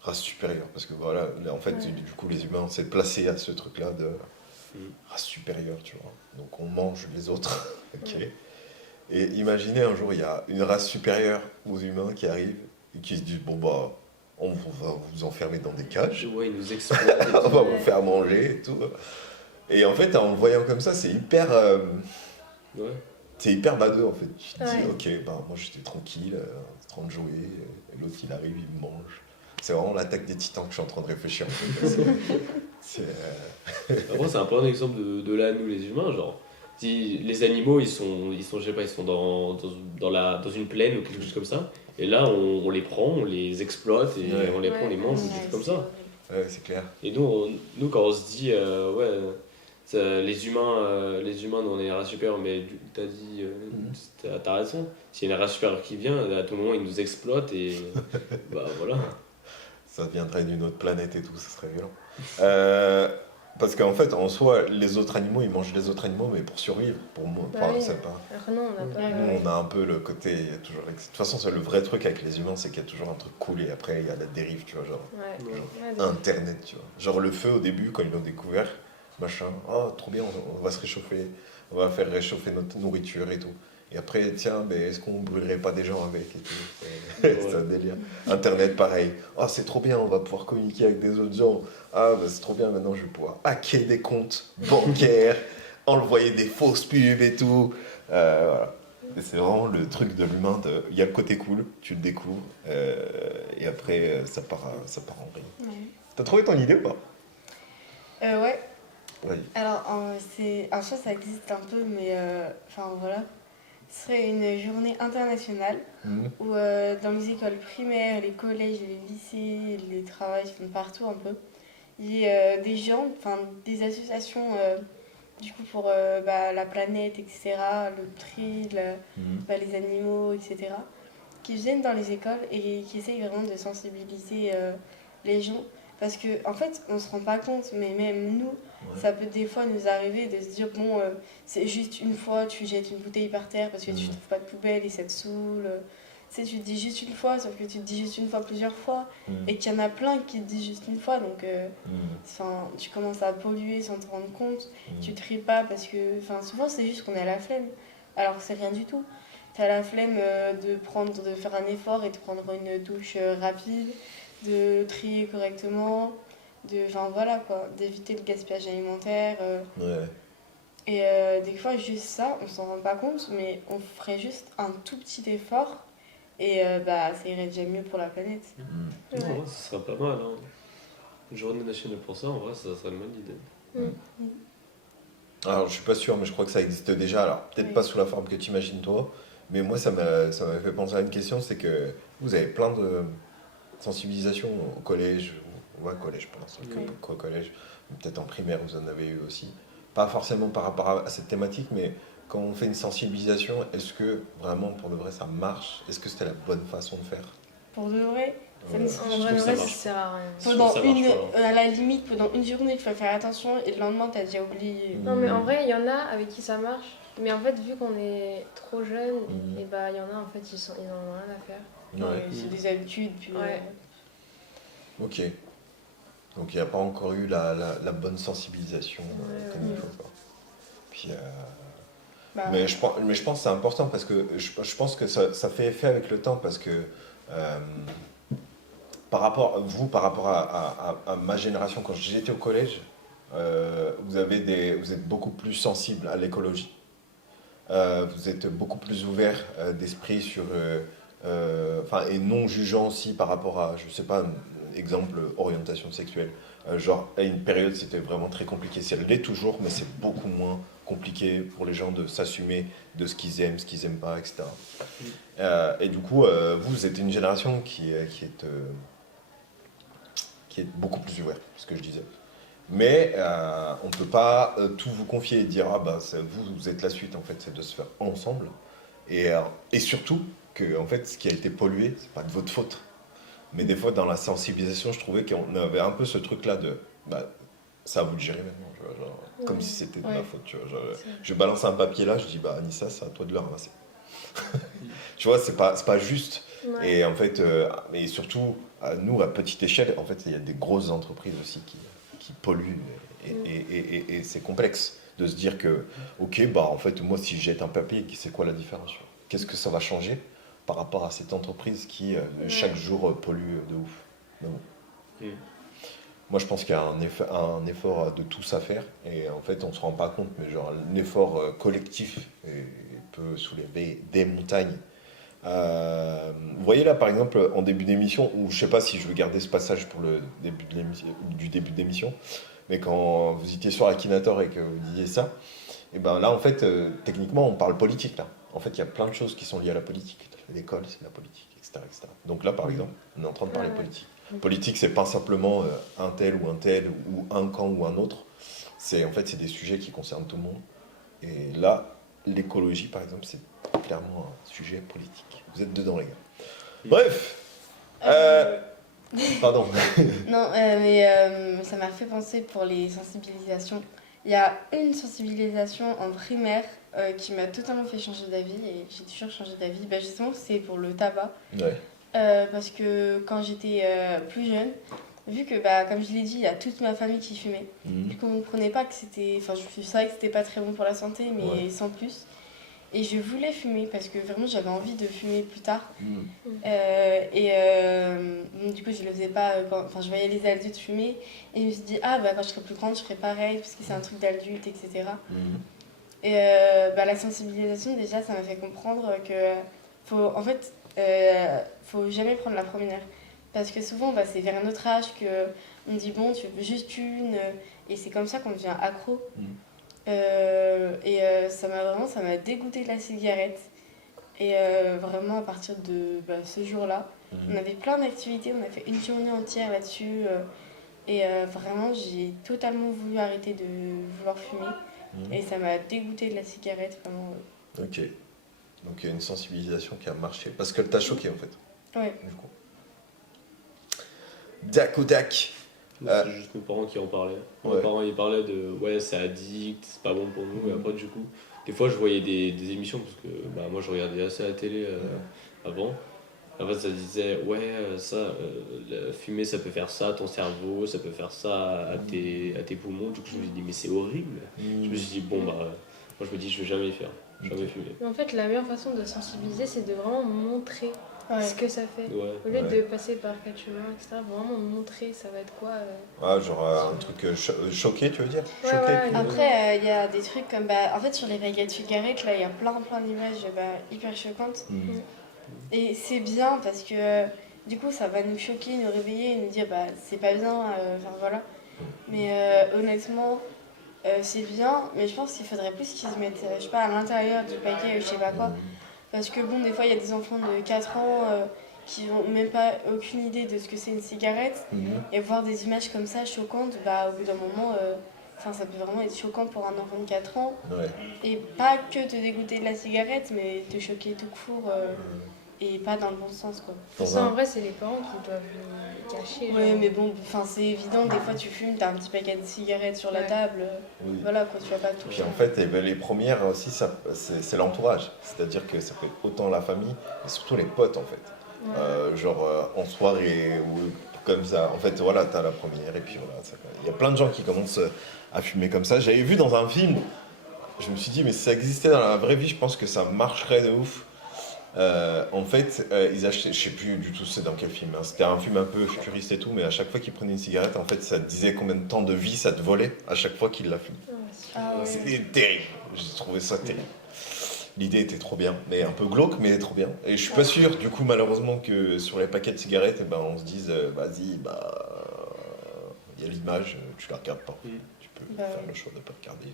race supérieure, parce que voilà, en fait, du coup, les humains, c'est placé à ce truc-là de race supérieure, tu vois. Donc, on mange les autres, ok. Et imaginez un jour, il y a une race supérieure aux humains qui arrive et qui se dit, bon, bah, on va vous enfermer dans des cages, Ouais, ils nous exploitent. on va vous faire manger et tout. Et en fait, en le voyant comme ça, c'est hyper... C'est hyper badeux en fait. Tu te dis, ok, moi j'étais tranquille, en train de jouer, et l'autre il arrive, il me mange. C'est vraiment l'attaque des titans que je suis en train de réfléchir. Après, c'est un peu un exemple de là, nous les humains, genre. Si les animaux, ils sont, je sais pas, ils sont dans une plaine ou quelque chose comme ça, et là on les prend, on les exploite, et on les prend, on les mange, ou des trucs comme ça. Ouais, c'est clair. Et nous quand on se dit, les humains, nous on est une race supérieure, mais t'as dit, t'as raison. S'il y a une race supérieure qui vient, à tout moment ils nous exploitent et bah voilà. Ça viendrait d'une autre planète et tout, ça serait violent. Parce qu'en fait, en soi, les autres animaux, ils mangent les autres animaux, mais pour survivre, pour moi. C'est pas... Non, on n'a pas. On a un peu le côté. Il y a toujours... De toute façon, c'est le vrai truc avec les humains, c'est qu'il y a toujours un truc cool et après, il y a la dérive, tu vois, genre Internet, tu vois. Genre le feu au début, quand ils l'ont découvert, machin, oh, trop bien, on va se réchauffer, on va faire réchauffer notre nourriture et tout. Et après, tiens, est-ce qu'on brûlerait pas des gens avec et tout. C'est un délire. Internet, pareil. Oh, c'est trop bien, on va pouvoir communiquer avec des autres gens. Ah, c'est trop bien, maintenant je vais pouvoir hacker des comptes bancaires, envoyer des fausses pubs et tout. Voilà. Et c'est vraiment le truc de l'humain. Il y a le côté cool, tu le découvres, et après, ça part en vrille. Ouais. T'as trouvé ton idée ou pas? Ouais. Oui. Alors, en soi, ça existe un peu, mais voilà. Ce serait une journée internationale où dans les écoles primaires, les collèges, les lycées, les travails, partout un peu, il y a des gens, des associations du coup pour la planète, etc., le tri, les animaux, etc., qui viennent dans les écoles et qui essayent vraiment de sensibiliser les gens. Parce qu'en fait, on se rend pas compte, mais même nous, ça peut des fois nous arriver de se dire, c'est juste une fois, tu jettes une bouteille par terre parce que tu trouves pas de poubelle et ça te saoule. tu sais, tu te dis juste une fois, sauf que tu te dis juste une fois plusieurs fois, et qu'il y en a plein qui te disent juste une fois, donc tu commences à polluer sans te rendre compte, tu tries pas parce que, souvent c'est juste qu'on a la flemme, alors que c'est rien du tout. T'as la flemme de faire un effort et de prendre une douche rapide, de trier correctement, voilà quoi, d'éviter le gaspillage alimentaire. Ouais. Et des fois, juste ça, on s'en rend pas compte, mais on ferait juste un tout petit effort et ça irait déjà mieux pour la planète. Non, en vrai, ça serait pas mal. Hein. Une journée nationale pour ça, en vrai, ça serait une bonne idée. Alors, je suis pas sûr, mais je crois que ça existe déjà. Alors, peut-être pas sous la forme que tu imagines toi, mais moi, ça m'a fait penser à une question, c'est que vous avez plein de sensibilisation au collège, collège pour l'instant, qu'au collège, peut-être en primaire, vous en avez eu aussi. Pas forcément par rapport à cette thématique, mais quand on fait une sensibilisation, est-ce que vraiment, pour de vrai, ça marche? Est-ce que c'était la bonne façon de faire? Pour de vrai, ça ne En vrai, ça sert à rien. À la limite, pendant une journée, il faut faire attention et le lendemain, t'as déjà oublié. Non, mais en vrai, il y en a avec qui ça marche. Mais en fait, vu qu'on est trop jeune, et il y en a, en fait, ils en ont rien à faire. Ouais. C'est des habitudes. Puis, Ok. Donc il n'y a pas encore eu la bonne sensibilisation comme il faut. Quoi. Puis, mais je pense que c'est important parce que je pense que ça fait effet avec le temps parce que par rapport à ma génération, quand j'étais au collège, vous êtes beaucoup plus sensible à l'écologie. Vous êtes beaucoup plus ouvert d'esprit sur... et non jugeant aussi par rapport à, je sais pas, exemple, orientation sexuelle. Genre, à une période, c'était vraiment très compliqué. Ça l'est toujours, mais c'est beaucoup moins compliqué pour les gens de s'assumer de ce qu'ils aiment, ce qu'ils n'aiment pas, etc. Et du coup, vous êtes une génération qui est beaucoup plus ouverte, ce que je disais. Mais on ne peut pas tout vous confier et dire vous êtes la suite, en fait, c'est de se faire ensemble. Et surtout que en fait, ce qui a été pollué, c'est pas de votre faute. Mais des fois, dans la sensibilisation, je trouvais qu'on avait un peu ce truc-là de ça, vous le gérez maintenant, tu vois, genre, comme si c'était de ma faute. Tu vois, genre, je balance un papier là, je dis Anissa, c'est à toi de le ramasser. Tu vois, c'est pas juste. Ouais. Et en fait, et surtout, nous, à petite échelle, en fait, il y a des grosses entreprises aussi qui polluent et c'est complexe de se dire que, ok, en fait, moi, si je jette un papier, c'est quoi la différence? Qu'est-ce que ça va changer par rapport à cette entreprise qui, chaque jour, pollue de ouf? Moi, je pense qu'il y a un effort de tous à faire et en fait, on ne se rend pas compte, mais genre, un effort collectif peut soulever des montagnes. Vous voyez là, par exemple, en début d'émission, ou je sais pas si je vais garder ce passage pour le début du début d'émission, mais quand vous étiez sur Akinator et que vous disiez ça, et ben là, en fait, techniquement, on parle politique là. En fait, il y a plein de choses qui sont liées à la politique. L'école, c'est la politique, etc., etc. Donc là, par exemple, on est en train de parler politique. Politique, c'est pas simplement un tel, ou un camp ou un autre. En fait, c'est des sujets qui concernent tout le monde. Et là, l'écologie, par exemple, c'est clairement un sujet politique. Vous êtes dedans, les gars. Bref. Pardon. Non, mais ça m'a fait penser pour les sensibilisations. Il y a une sensibilisation en primaire qui m'a totalement fait changer d'avis et j'ai toujours changé d'avis. Justement, c'est pour le tabac. Ouais. Parce que quand j'étais plus jeune, vu que, comme je l'ai dit, il y a toute ma famille qui fumait. Du coup, on ne comprenait pas que c'était... Enfin, je savais que c'était pas très bon pour la santé, mais sans plus. Et je voulais fumer parce que vraiment, j'avais envie de fumer plus tard. Du coup, je le faisais pas... je voyais les adultes fumer et je me suis dit, quand je serai plus grande, je ferai pareil parce que c'est un truc d'adulte, etc. Et la sensibilisation, déjà, ça m'a fait comprendre que faut jamais prendre la première. Parce que souvent, c'est vers notre âge qu'on dit, bon, tu veux juste une... Et c'est comme ça qu'on devient accro. Ça m'a dégoûté de la cigarette. Et vraiment, à partir de ce jour-là, on avait plein d'activités. On a fait une journée entière là-dessus. Vraiment, j'ai totalement voulu arrêter de vouloir fumer. Et ça m'a dégoûté de la cigarette, vraiment. Ok. Donc il y a une sensibilisation qui a marché. Parce qu'elle t'a choqué, en fait. Ouais. Du coup. Dac. C'est juste mes parents qui en parlaient. Mes parents, ils parlaient de c'est addict, c'est pas bon pour nous. Et après, du coup, des fois, je voyais des émissions parce que moi, je regardais assez la télé avant. En fait, ça disait, ouais, fumer, ça peut faire ça à ton cerveau, ça peut faire ça à tes poumons. Du coup, je me suis dit, mais c'est horrible. Je me suis dit, bon, bah, moi, je me dis, je vais jamais faire, jamais fumer. Mais en fait, la meilleure façon de sensibiliser, c'est de vraiment montrer ce que ça fait. Ouais. Au lieu de passer par quatre chemins, etc., vraiment montrer ça va être quoi. Ah, genre un truc choqué, tu veux dire? Ouais, Choqué ouais. puis- Après, il y a des trucs comme. En fait, sur les paquets de cigarettes, là, il y a plein d'images hyper choquantes. Mhm. Et c'est bien parce que du coup, ça va nous choquer, nous réveiller et nous dire c'est pas bien, enfin voilà. Mais honnêtement, c'est bien, mais je pense qu'il faudrait plus qu'ils se mettent, je sais pas, à l'intérieur du paquet, je sais pas quoi. Parce que bon, des fois, il y a des enfants de 4 ans qui n'ont même pas aucune idée de ce que c'est une cigarette. Mhm. Et voir des images comme ça choquantes, au bout d'un moment, ça peut vraiment être choquant pour un enfant de 4 ans. Ouais. Et pas que te dégoûter de la cigarette, mais te choquer tout court. Et pas dans le bon sens, quoi. Dans Ça, en un- vrai, c'est les parents qui doivent le cacher. Ouais, genre. mais bon, c'est évident, des fois tu fumes, t'as un petit paquet de cigarettes sur la Ouais. table, Oui. voilà quoi, tu vas pas tout Puis en fait, eh ben, les premières aussi, c'est l'entourage. C'est-à-dire que ça peut être autant la famille, mais surtout les potes en fait. Ouais. En soirée ou comme ça. En fait, voilà, t'as la première et puis voilà. Il y a plein de gens qui commencent à fumer comme ça. J'avais vu dans un film, je me suis dit, mais si ça existait dans la vraie vie, je pense que ça marcherait de ouf. En fait, ils achetaient, je sais plus du tout c'est dans quel film, hein. C'était un film un peu futuriste et tout, mais à chaque fois qu'ils prenaient une cigarette, en fait, ça te disait combien de temps de vie ça te volait à chaque fois qu'ils la fument. Ouais, c'est- Ah ouais. C'était terrible, j'ai trouvé ça terrible. L'idée était trop bien, mais un peu glauque, mais trop bien. Et je suis pas sûr, du coup, malheureusement, que sur les paquets de cigarettes, eh ben, on se dise, vas-y, il y a l'image, tu la regardes pas. Mm. Tu peux Bah faire ouais. le choix de pas regarder.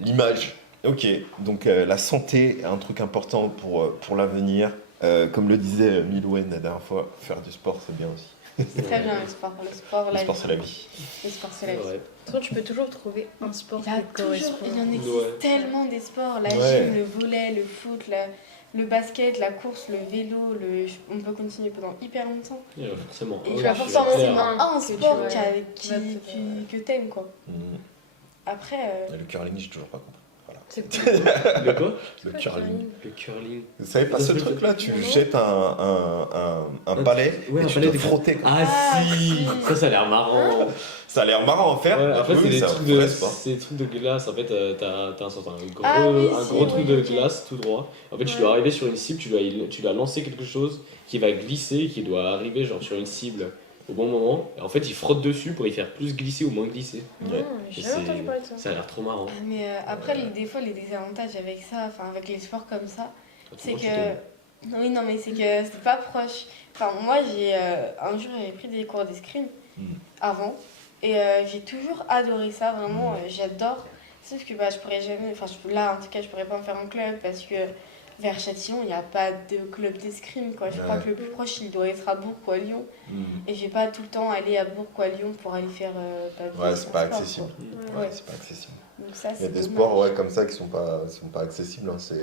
L'image. Ok, donc la santé est un truc important pour l'avenir. Comme le disait Milouen la dernière fois, faire du sport c'est bien aussi. C'est très bien le sport, Le sport c'est la vie. Le sport c'est la vie. Ouais. De toute façon, tu peux toujours trouver un sport Il y a qui te correspond. il y en existe Ouais. tellement des sports, la Ouais. gym, le volley, le foot, le basket, la course, le vélo, on peut continuer pendant hyper longtemps. Ouais, forcément. Et Ouais, il y a je suis forcément clair. un que tu sport vas- qui, qui va te- que t'aimes quoi. Mhm. Après, Et le curling, j'ai toujours pas compris. Voilà. C'est Le quoi? Le quoi, curling. Le curling. Vous savez pas ce truc-là? Tu Non. jettes un palais Ouais, et un tu palais dois de- frotter. Ah, Ah, si. si. Ça a l'air marrant. Ça a l'air marrant à faire. Ouais, après, Oui, c'est des un trucs vrai de, sport. c'est des trucs de glace. En fait, t'as un gros, Ah oui, un si, gros oui, truc de ok. glace tout droit. En fait, tu Ouais. dois arriver sur une cible, tu dois lancer quelque chose qui va glisser, qui doit arriver genre sur une cible au bon moment. Et en fait, il frotte dessus pour y faire plus glisser ou moins glisser. Ouais. J'ai Et jamais entendu parler de ça. ça a l'air trop marrant. Mais après, des fois, les désavantages avec ça, enfin avec les sports comme ça, c'est Moi, je suis que. Oui, non, mais c'est que c'est pas proche. Enfin, moi, un jour, j'avais pris des cours d'escrime avant, et j'ai toujours adoré ça, vraiment, j'adore. Sauf que je pourrais jamais. Enfin, là, en tout cas, je pourrais pas en faire un club parce que vers Châtillon, il n'y a pas de club d'escrime, quoi. Je crois Ouais. que le plus proche, il doit être à Bourg ou à Lyon. Mhm. Et je vais pas tout le temps aller à Bourg ou à Lyon pour aller faire. Ouais, c'est pas un sport, accessible. quoi. Ouais, c'est pas accessible. Donc ça, Il y a c'est des dommage. sports ouais, comme ça qui sont pas accessibles. Hein. Si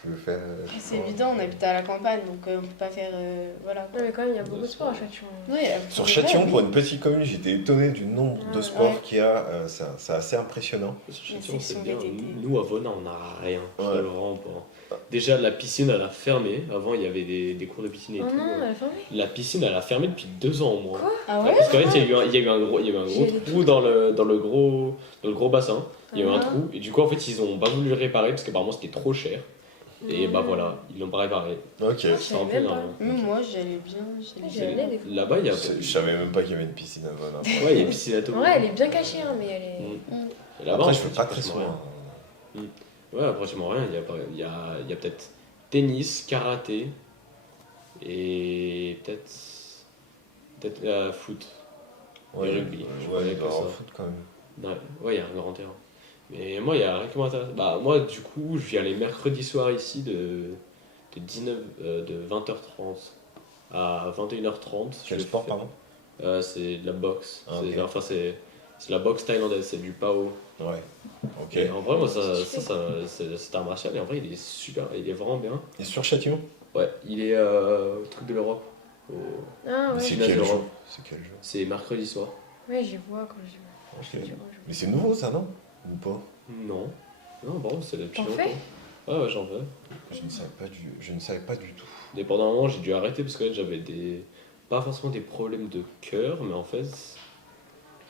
tu veux faire. C'est évident, on habite à la campagne, donc on peut pas faire. Voilà. Ouais, mais quand même, il y a beaucoup de sports à Châtillon. Ouais, Sur vrai, Châtillon, oui. pour une petite commune, j'étais étonné du nombre de Ouais. sports Ouais. qu'il y a. C'est assez impressionnant. Sur Châtillon, c'est section bien. VTT. Nous, à Vonin, on n'a rien. Ouais. Vraiment pas. Déjà, la piscine, elle a fermé. Avant, il y avait des cours de piscine et Oh tout. non, elle a fermé. La piscine, elle a fermé depuis 2 ans au moins. Ah Ouais, ouais? parce qu'en fait, il y a eu un gros J'y allais trou dans le gros bassin. Il y a eu un Ah. trou. Et du coup, en fait, ils ont pas voulu le réparer parce qu'apparemment, c'était trop cher. Et bah Mmh. voilà, ils l'ont pas réparé. Ok. Je C'est un savais peu même pas. énorme. Même moi, j'allais bien. J'y allais des fois. Là-bas, il y a. Je savais même pas qu'il y avait une piscine à Vonin. Ouais, il y a une piscine à En Togo. vrai, elle est bien cachée, hein, mais elle est. Mm. Et là-bas, Après, en je fait, fais pas il y a très pratiquement souvent. rien. Ouais, pratiquement rien. Il y a peut-être tennis, karaté et peut-être foot. Ouais, Et rugby, je ouais, connais il que doit y avoir ça. un foot quand même. Ouais, il y a un grand terrain. Mais moi, il y a rien qui m'intéresse. Bah, moi, du coup, je viens les mercredis soirs ici de 20h30 à 21h30. Quel Je sport, fais- pardon? C'est de la boxe. Ah, C'est- ok. Enfin, c'est la boxe thaïlandaise, c'est du PAO. Ouais. Ok. Et en vrai, moi, C'est c'est un martial et en vrai, il est super, il est vraiment bien. Et sur Châtillon? Ouais, il est au truc de l'Europe. Ah Mais ouais. c'est Gymnase quel de jeu? Rome. C'est quel jeu? C'est mercredi soir. Ouais, j'y vois quand j'y Ok. vois. Mais c'est nouveau ça, non? Ou pas? Non. Non, bon, c'est depuis T'en longtemps. fais? Ouais, j'en veux. Je ne savais pas du tout. Et pendant un moment, j'ai dû arrêter parce que j'avais pas forcément des problèmes de cœur, mais en fait,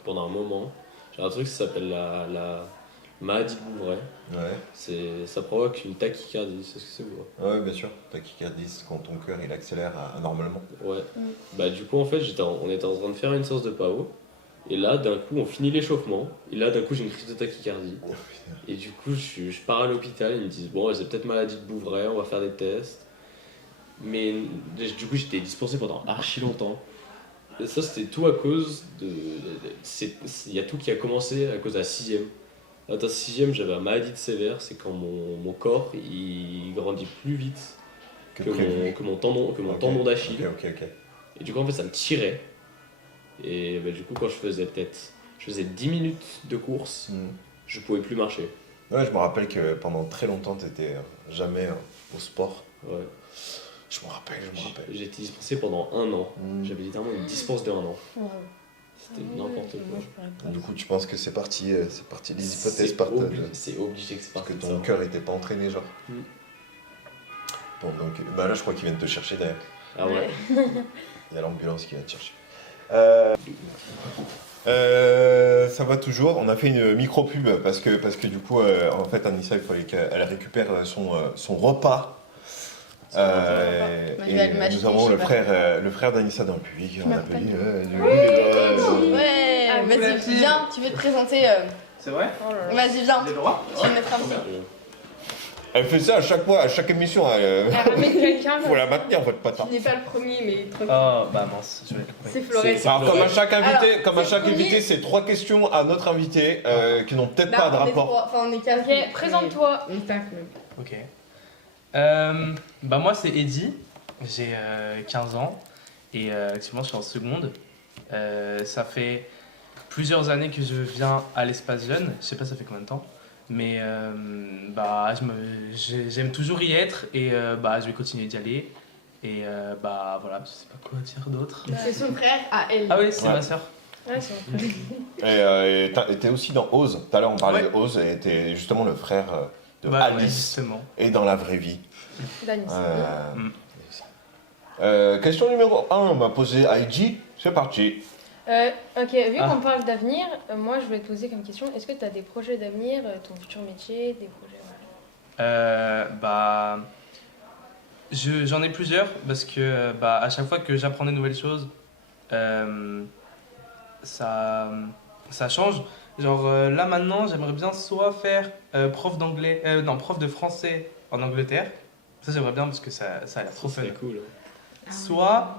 pendant un moment, j'ai un truc qui s'appelle la maladie de Bouvray. Ouais. Ça provoque une tachycardie, c'est ce que c'est quoi? Ouais, bien sûr. Tachycardie, c'est quand ton cœur il accélère anormalement. Ouais. Bah du coup en fait on était en train de faire une séance de PAO et là d'un coup on finit l'échauffement et là d'un coup j'ai une crise de tachycardie et du coup je pars à l'hôpital, ils me disent bon c'est peut-être maladie de Bouvray, on va faire des tests, mais du coup j'étais dispensé pendant archi longtemps et ça c'était tout à cause il y a tout qui a commencé à cause de la 6ème. À la 6ème j'avais la maladie de sévère, c'est quand mon corps il grandit plus vite que mon tendon d'Achille. Ok. Et du coup, en fait, ça me tirait. Et bah, du coup, quand je faisais 10 minutes de course, je pouvais plus marcher. Ouais, je me rappelle que pendant très longtemps, tu n'étais jamais au sport. Ouais. Je me rappelle. J'ai été dispensé pendant 1 an. J'avais littéralement une dispense de 1 an. Wow. C'était n'importe quoi. Du coup, tu penses que c'est parti les hypothèses partent C'est obligé que c'est parce parti que de ton ça. cœur n'était pas entraîné, genre. Bon, donc bah là, je crois qu'ils viennent te chercher d'ailleurs. Ah ouais. Il y a l'ambulance qui vient te chercher. Ça va toujours. On a fait une micro-pub parce que du coup, en fait, Anissa, il fallait qu'elle récupère son repas. Moi, je vais aller m'acheter, Nous avons je le sais pas. frère d'Anissa dans le public. On l'appelle. Ouais, vas-y, viens, tu veux te présenter. C'est vrai? Vas-y, viens. J'ai le droit? Tu veux mettre un petit. Elle fait ça à chaque fois, à chaque émission. Elle ramène quelqu'un. Faut la maintenir, votre patin. Tu n'es pas le premier, mais tranquille. Oh, bah mince, je vais être coupé. C'est Florette. Alors, comme à chaque invité, Alors, c'est le premier. c'est 3 questions à notre invité qui n'ont peut-être Là, pas de on est rapport. trois. Enfin, on est quatre. Ok, présente-toi. On tacle. Ok. Bah moi c'est Eddy, j'ai 15 ans et actuellement je suis en seconde. Ça fait plusieurs années que je viens à l'espace jeune, je sais pas ça fait combien de temps, mais bah j'aime toujours y être et bah je vais continuer d'y aller et bah voilà, je sais pas quoi dire d'autre. C'est son frère à elle. Ah oui, c'est Ouais. ma soeur. Ouais, c'est vrai. Et t'es aussi dans Ose. Tout à l'heure on parlait Ouais. de Ose et t'es justement le frère de Bah, ouais, Alice justement. et dans la vraie vie. Danis. Question numéro 1, on m'a posé IG, c'est parti. Ok, vu Ah. qu'on parle d'avenir, moi je voulais te poser comme question, est-ce que tu as des projets d'avenir, ton futur métier, des projets Bah, j'en ai plusieurs parce que bah, à chaque fois que j'apprends des nouvelles choses, ça change. Genre là maintenant, j'aimerais bien soit faire prof d'anglais, non, prof de français en Angleterre. Ça j'aimerais bien parce que ça a l'air trop fun. C'est cool. Soit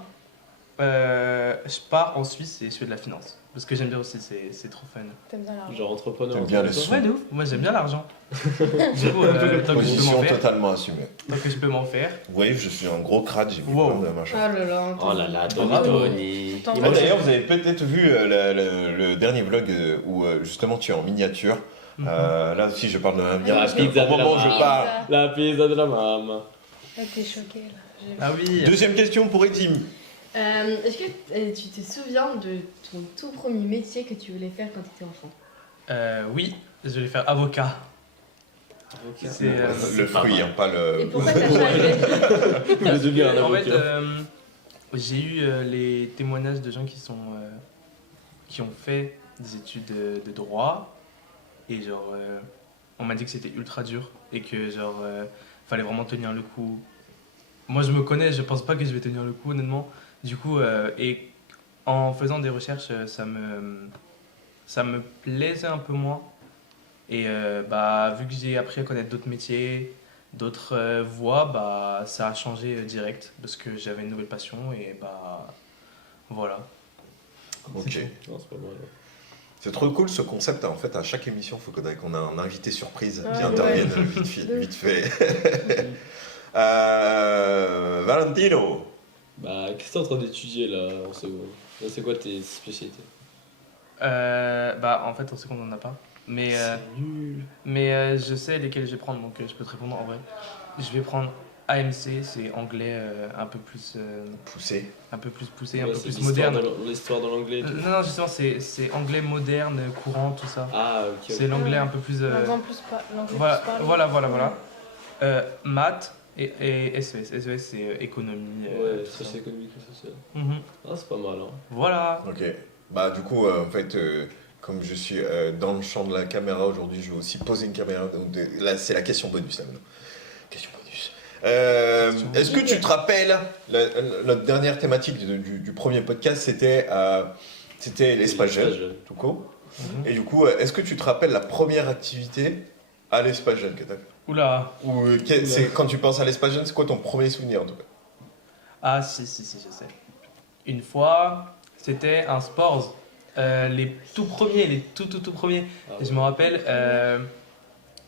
je pars en Suisse et je fais de la finance. Parce que j'aime bien aussi, c'est trop fun. T'aimes bien l'argent? Genre entrepreneur. T'aimes bien les toi sous. Ouais, de ouf. Moi j'aime bien l'argent. Du coup, tant que je peux Position m'en faire, totalement assumée. tant que je peux m'en faire. Vous voyez, je suis un gros crade, j'ai vu Wow. plein de machins. Oh là là. Oh là là, Tony Bravo. Tony. T'en Ah, vois, D'ailleurs, vous avez peut-être vu le dernier vlog où justement tu es en miniature. Là aussi, je parle de ma miniature. La Parce que pizza au moment où de la je maman. parle. La pizza de la maman. Là t'es choquée là. Ah oui. Deuxième question pour Edim. Est-ce que tu te souviens de ton tout premier métier que tu voulais faire quand tu étais enfant? Oui, je vais faire avocat. C'est, Le fruit, hein, pas Et le. pourquoi t'as changé? Il est devenu un en fait, avocat. j'ai eu les témoignages de gens qui ont fait des études de droit et genre on m'a dit que c'était ultra dur et que genre fallait vraiment tenir le coup. Moi je me connais, je pense pas que je vais tenir le coup honnêtement. Du coup et en faisant des recherches ça me plaisait un peu moins et bah vu que j'ai appris à connaître d'autres métiers, d'autres voies, bah ça a changé direct parce que j'avais une nouvelle passion et bah voilà. Ok. Non, c'est pas mal. C'est trop cool ce concept. En fait, à chaque émission, il faut qu'on ait un invité surprise qui Ouais, intervienne ouais. vite fait. Valentino. Bah, qu'est-ce que t'es en train d'étudier là en seconde? Là, c'est quoi tes spécialités? Bah en fait en seconde on n'en a pas. Mais, C'est nul. mais je sais lesquels je vais prendre donc je peux te répondre en vrai. Je vais prendre AMC, c'est anglais un peu plus Poussé. poussé, un Ouais, peu c'est plus l'histoire moderne. l'histoire de l'anglais et tout. Non, justement c'est anglais moderne, courant, tout ça. Ah, ok. C'est l'anglais un peu plus. L'anglais plus Voilà, parlé. voilà. Maths et SES. SES, c'est économie. Ouais, tout ça. socio-économique et social. Mhm. Ah, c'est pas mal, hein. Voilà. Ok. Bah du coup, en fait, comme je suis dans le champ de la caméra aujourd'hui, je vais aussi poser une caméra. Donc là, c'est la question bonus là maintenant. Question bonus. Est-ce que tu te rappelles, notre dernière thématique du premier podcast, c'était l'espace jeune, tout court. Mhm. Et du coup, est-ce que tu te rappelles la première activité à l'espace jeune que tu as fait? Oula. Ou quand tu penses à l'espace jeune, c'est quoi ton premier souvenir en tout cas? Ah, si, je sais. Une fois, c'était un sport. Les tout premiers, les tout premiers. Ah, Et je me rappelle,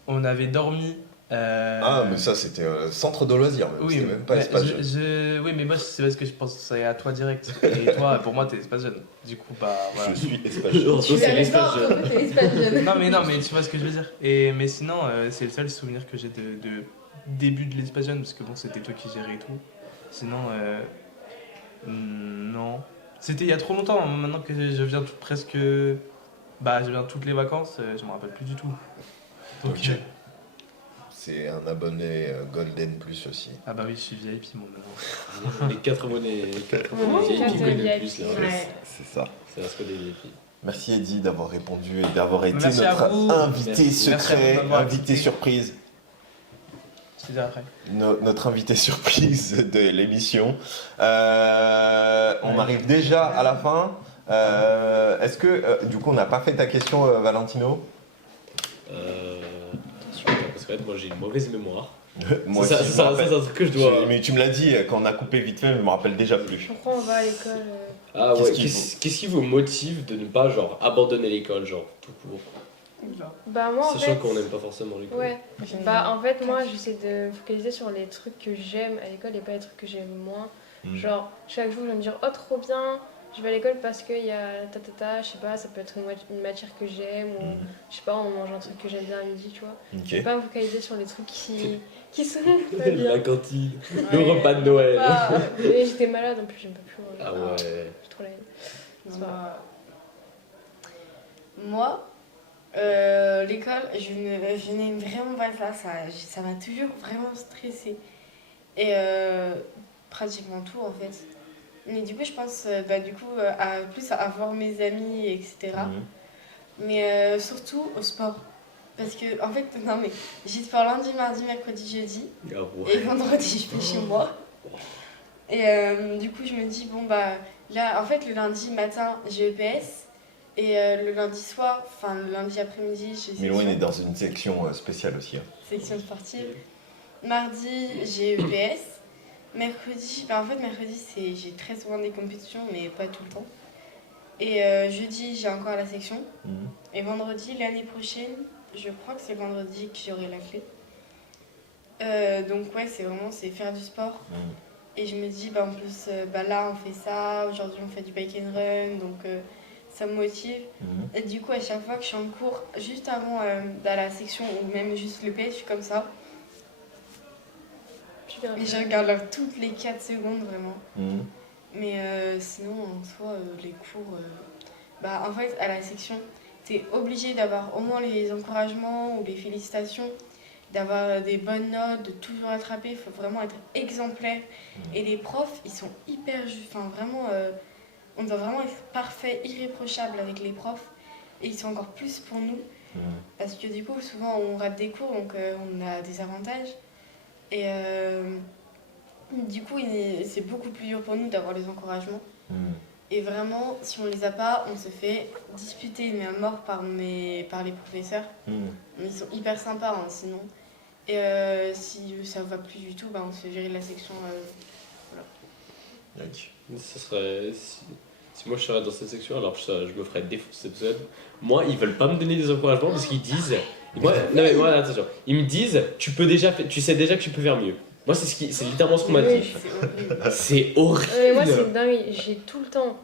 on avait dormi. Ah, mais ça, c'était centre de loisirs, même. Oui, C'était même pas mais espace jeune. oui, mais moi, c'est parce que je pensais à toi direct. Et toi, pour moi, t'es espace jeune. Du coup, bah voilà. Je suis espace jeune. Non, toi, c'est l'espace Non, jeune. c'est l'espace jeune. Non, mais tu vois ce que je veux dire. Mais sinon, c'est le seul souvenir que j'ai de début de l'espace jeune, parce que bon, c'était toi qui gérais et tout. Sinon, non. C'était il y a trop longtemps, hein. Maintenant que je viens presque. Bah, je viens toutes les vacances, je me rappelle plus du tout. Donc, Ok. C'est un abonné Golden Plus aussi. ah bah oui, je suis VIP, moi, maintenant. Les 4 abonnés, les 4 Ouais, abonnés quatre VIP Golden VIP, Plus, là. ouais. C'est ça. C'est la squad des VIP. Merci Eddie d'avoir répondu et d'avoir été Merci à notre vous. invité Merci. Merci à secret, vous d'avoir invité écouté. surprise. Je te dirai après. Notre invité surprise de l'émission. On Ouais. arrive déjà à la fin. Est-ce que, du coup, on n'a pas fait ta question, Valentino? Attention, parce que moi j'ai une mauvaise mémoire. Moi C'est ça, aussi, c'est je me ça, rappelle. c'est un truc que je dois. Mais tu me l'as dit quand on a coupé vite fait, je me rappelle déjà plus. Pourquoi on va à l'école Ah Qu'est-ce ouais, qu'il qu'est-ce qui vous motive de ne pas genre abandonner l'école, genre tout court? Bah moi en Sachant fait... qu'on n'aime pas forcément l'école. Ouais. Bah en fait moi j'essaie de me focaliser sur les trucs que j'aime à l'école et pas les trucs que j'aime moins. Genre chaque jour je vais me dire oh trop bien, je vais à l'école parce qu'il y a je sais pas, ça peut être une matière que j'aime ou je sais pas, on mange un truc que j'aime bien à midi, tu vois. Je vais Ok. pas me focaliser sur les trucs qui sont pas bien. La cantine, Ouais. le repas de Noël. Ah, mais j'étais malade en plus, j'aime pas plus manger. Ah ouais. J'ai trop la haine. C'est pas Moi, l'école, je n'aime vraiment pas ça m'a toujours vraiment stressée. Et pratiquement tout en fait. Mais du coup, je pense plus à voir mes amis, etc. Mais surtout au sport. Parce que, en fait, non mais, j'ai sport lundi, mardi, mercredi, jeudi. Ah Et ouais. vendredi, je fais chez moi. Et du coup, je me dis, bon, bah, là, en fait, le lundi matin, j'ai EPS. Et le lundi soir, enfin, le lundi après-midi, j'ai Milo est dans une section spéciale aussi. Hein. section sportive. Mardi, j'ai EPS. Mercredi, j'ai très souvent des compétitions, mais pas tout le temps. Et jeudi, j'ai encore la section. Et vendredi, l'année prochaine, je crois que c'est vendredi que j'aurai la clé. Donc ouais, c'est faire du sport. Et je me dis, en plus, là, on fait ça. Aujourd'hui, on fait du bike and run. Donc ça me motive. Et du coup, à chaque fois que je suis en cours, juste avant dans la section ou même juste le PS, je suis comme ça. Et je regarde l'heure toutes les 4 secondes, vraiment. Mais sinon, en soi, les cours... en fait, à la section, t'es obligé d'avoir au moins les encouragements ou les félicitations, d'avoir des bonnes notes, de toujours attraper. Il faut vraiment être exemplaire. Et les profs, ils sont hyper... Enfin, vraiment... on doit vraiment être parfait, irréprochable avec les profs. Et ils sont encore plus pour nous. Parce que du coup, souvent, on rate des cours, donc on a des avantages. Et du coup, c'est beaucoup plus dur pour nous d'avoir les encouragements. Et vraiment, si on les a pas, on se fait disputer mais à mort par les professeurs. Ils sont hyper sympas, hein, sinon. Et si ça va plus du tout, on se fait virer de la section. Voilà. Ça serait. Si moi je serais dans cette section, alors je me ferais défoncer cette zone. Moi, ils veulent pas me donner des encouragements parce qu'ils disent. Moi, non mais moi, attention. Ils me disent, tu sais déjà que tu peux faire mieux. Moi, c'est littéralement ce qu'on m'a dit. C'est horrible. Moi, c'est dingue. J'ai tout le temps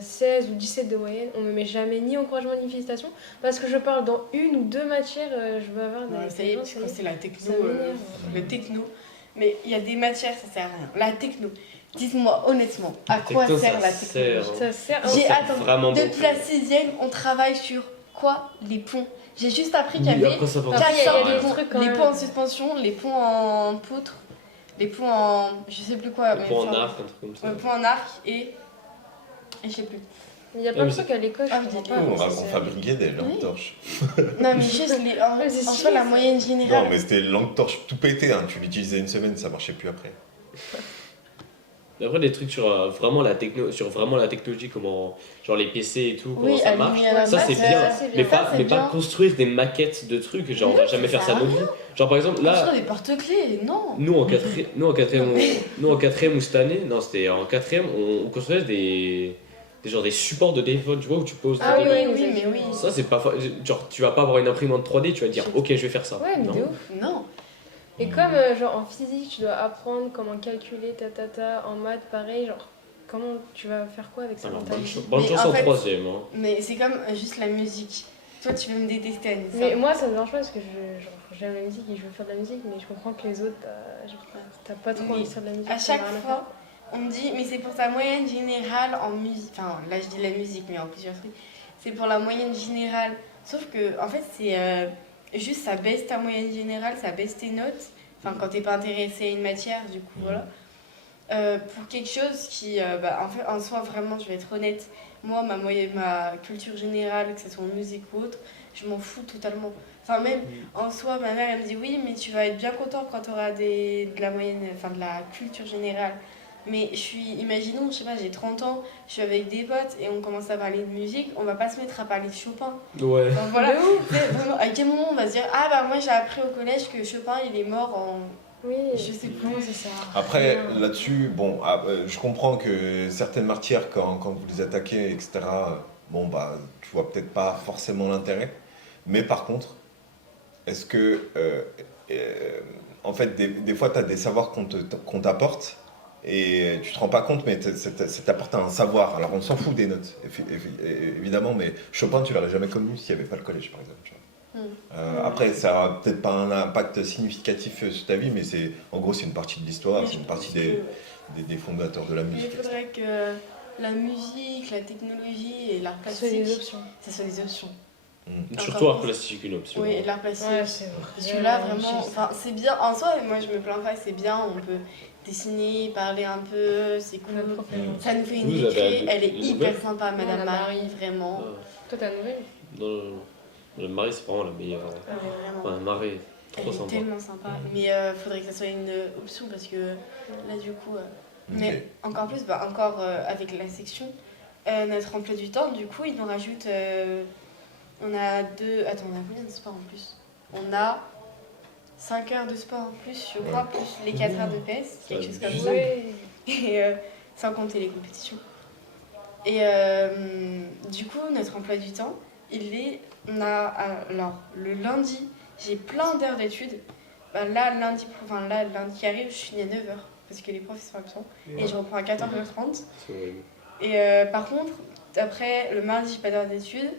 16 ou 17 de moyenne. On me met jamais ni encouragement ni félicitations. Parce que je parle dans une ou deux matières, je veux avoir des. Ça y est, je crois que c'est la techno. Ça m'énerve. Le techno. Mais il y a des matières, ça sert à rien. La techno. Dites-moi honnêtement, à quoi techno, sert ça la technologie sert. Ça sert. J'ai C'est attends, vraiment depuis beaucoup. la 6e, on travaille sur quoi? Les ponts. J'ai juste appris qu'il Oui, y avait après, ça va. Après, il y a 400 des ponts. trucs quand Les même. ponts en suspension, les ponts en poutre, les ponts en. Je sais plus quoi. mais Pour en enfin, arc, un truc comme ça. ouais, ponts en arc et. Et je sais plus. Il y a plein mais de trucs à l'école, Ah, je comprends vous pas. dites- On, mais on c'est- fabriquait des lampes Oui. torches. Non, mais juste les. En, Ouais, c'est en stylé, soi, la ça. moyenne générale. Non, mais c'était lampe torche tout pété. Hein. Tu l'utilisais une semaine, ça marchait plus après. Mais après, des trucs sur vraiment la technologie, comment, genre les PC et tout, comment Oui, ça marche. aligner à la Ça, base, c'est bien. c'est Mais bien. pas, Ça, c'est mais pas bien. construire des maquettes de trucs, genre on va Non, jamais ça faire ça sert de à notre vie. Genre par exemple, là, Construire des porte-clés, non. nous en quatrième ou cette année, non, c'était en quatrième, on construisait genre des supports de téléphone, tu vois, où tu poses Ah ton oui, téléphone. oui, mais oui. Ça, c'est pas genre, tu vas pas avoir une imprimante 3D, tu vas dire, ok, je vais faire ça. Ouais, mais Non. de ouf. Non. Et comme genre en physique, tu dois apprendre comment calculer en maths, pareil, genre comment tu vas faire quoi avec ça Alors, dans ta bonne, vie? bonne Mais chance en en fait- troisième. Hein. Mais c'est comme juste la musique. Toi, tu veux me détester, Anissa. Mais moi, ça me dérange pas parce que genre, j'aime la musique et je veux faire de la musique, mais je comprends que les autres, genre, t'as pas trop Oui. envie de faire de la musique. À ça n'a chaque rien à fois, on me dit, mais c'est pour ta moyenne générale en musique. Enfin, là, je dis la musique, mais en plusieurs trucs. C'est pour la moyenne générale. Sauf que, en fait, c'est juste ça baisse ta moyenne générale, ça baisse tes notes. Enfin, quand t'es pas intéressé à une matière, du coup, voilà. Pour quelque chose qui, en fait, en soi, vraiment, je vais être honnête, moi, ma culture générale, que ce soit en musique ou autre, je m'en fous totalement. Enfin, même en soi, ma mère, elle me dit oui, mais tu vas être bien content quand tu auras de la moyenne, enfin, de la culture générale. Mais imaginons, je sais pas, j'ai 30 ans, je suis avec des potes et on commence à parler de musique, on va pas se mettre à parler de Chopin. Ouais. Enfin, voilà. C'est vraiment, à quel moment on va se dire, ah bah moi j'ai appris au collège que Chopin il est mort en. Oui, Je sais plus. comment ça sert à Après, rien. là-dessus, bon, je comprends que certaines matières, quand vous les attaquez, etc., bon, bah, tu vois peut-être pas forcément l'intérêt. Mais par contre, est-ce que, en fait, des fois, tu as des savoirs qu'on t'apporte et tu te rends pas compte, mais ça t'apporte un savoir. Alors, on s'en fout des notes, évidemment, mais Chopin, tu l'aurais jamais connu s'il n'y avait pas le collège, par exemple. Tu vois. Après, ça n'a peut-être pas un impact significatif sur ta vie, mais en gros, c'est une partie de l'histoire, Mais c'est je une partie pense des fondateurs de la Mais il musique. faudrait que la musique, la technologie et l'art Ça soit des plastique, options. ça soit des options. Surtout art plastique, une option. Oui, et l'art plastique. Ouais, c'est Parce que là, vraiment vraiment, enfin, c'est bien. En soi, moi, je me plains pas, c'est bien. On peut dessiner, parler un peu, c'est cool. Notre prof, elle- Ça nous fait une Vous avez récré, elle est une hyper nouvelle sympa, Madame la Marie, Marie. vraiment. Ah. Toi, t'as une nouvelle? Non. Le Marie, c'est vraiment la meilleure. Ah, mais vraiment. Enfin, Marie, Elle trop est sympa. tellement sympa. Mais faudrait que ça soit une option parce que là, du coup. Mais encore plus, avec la section, notre emploi du temps, du coup, ils nous rajoutent. On a deux. Attends, on a combien de sports en plus? On a 5 heures de sport en plus, je crois, plus les 4 heures de PS, quelque chose comme ça. Oui. Et sans compter les compétitions. Et du coup, notre emploi du temps, alors, le lundi, j'ai plein d'heures d'études. Bah, là, lundi qui arrive, je finis à 9h parce que les profs sont absents. Et je reprends à 14h30. C'est horrible. Et par contre, après, le mardi, j'ai pas d'heure d'études.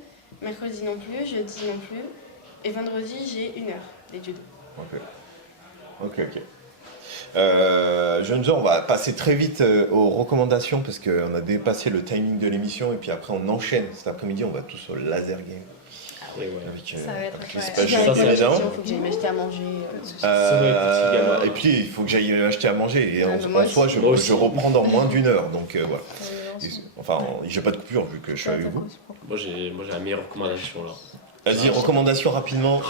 Mercredi non plus, jeudi non plus. Et vendredi, j'ai 1 heure d'études. Ok. Jeunes gens, on va passer très vite aux recommandations parce qu'on a dépassé le timing de l'émission et puis après on enchaîne. Cet après-midi, on va tous au laser game. Et ouais. Avec, Ça va être avec les incroyable. Space Ça, Jam, évidemment. Il faut que j'aille m'acheter à manger. C'est vrai, petit gamin. Et puis il faut que j'aille acheter à manger. Et Ah, mais moi en soi, aussi. Moi aussi. je reprends dans moins d'1 heure. Donc voilà. Ouais, Enfin, j'ai pas de coupure vu que je suis avec vous. Moi, j'ai la meilleure recommandation là. Vas-y, recommandation rapidement.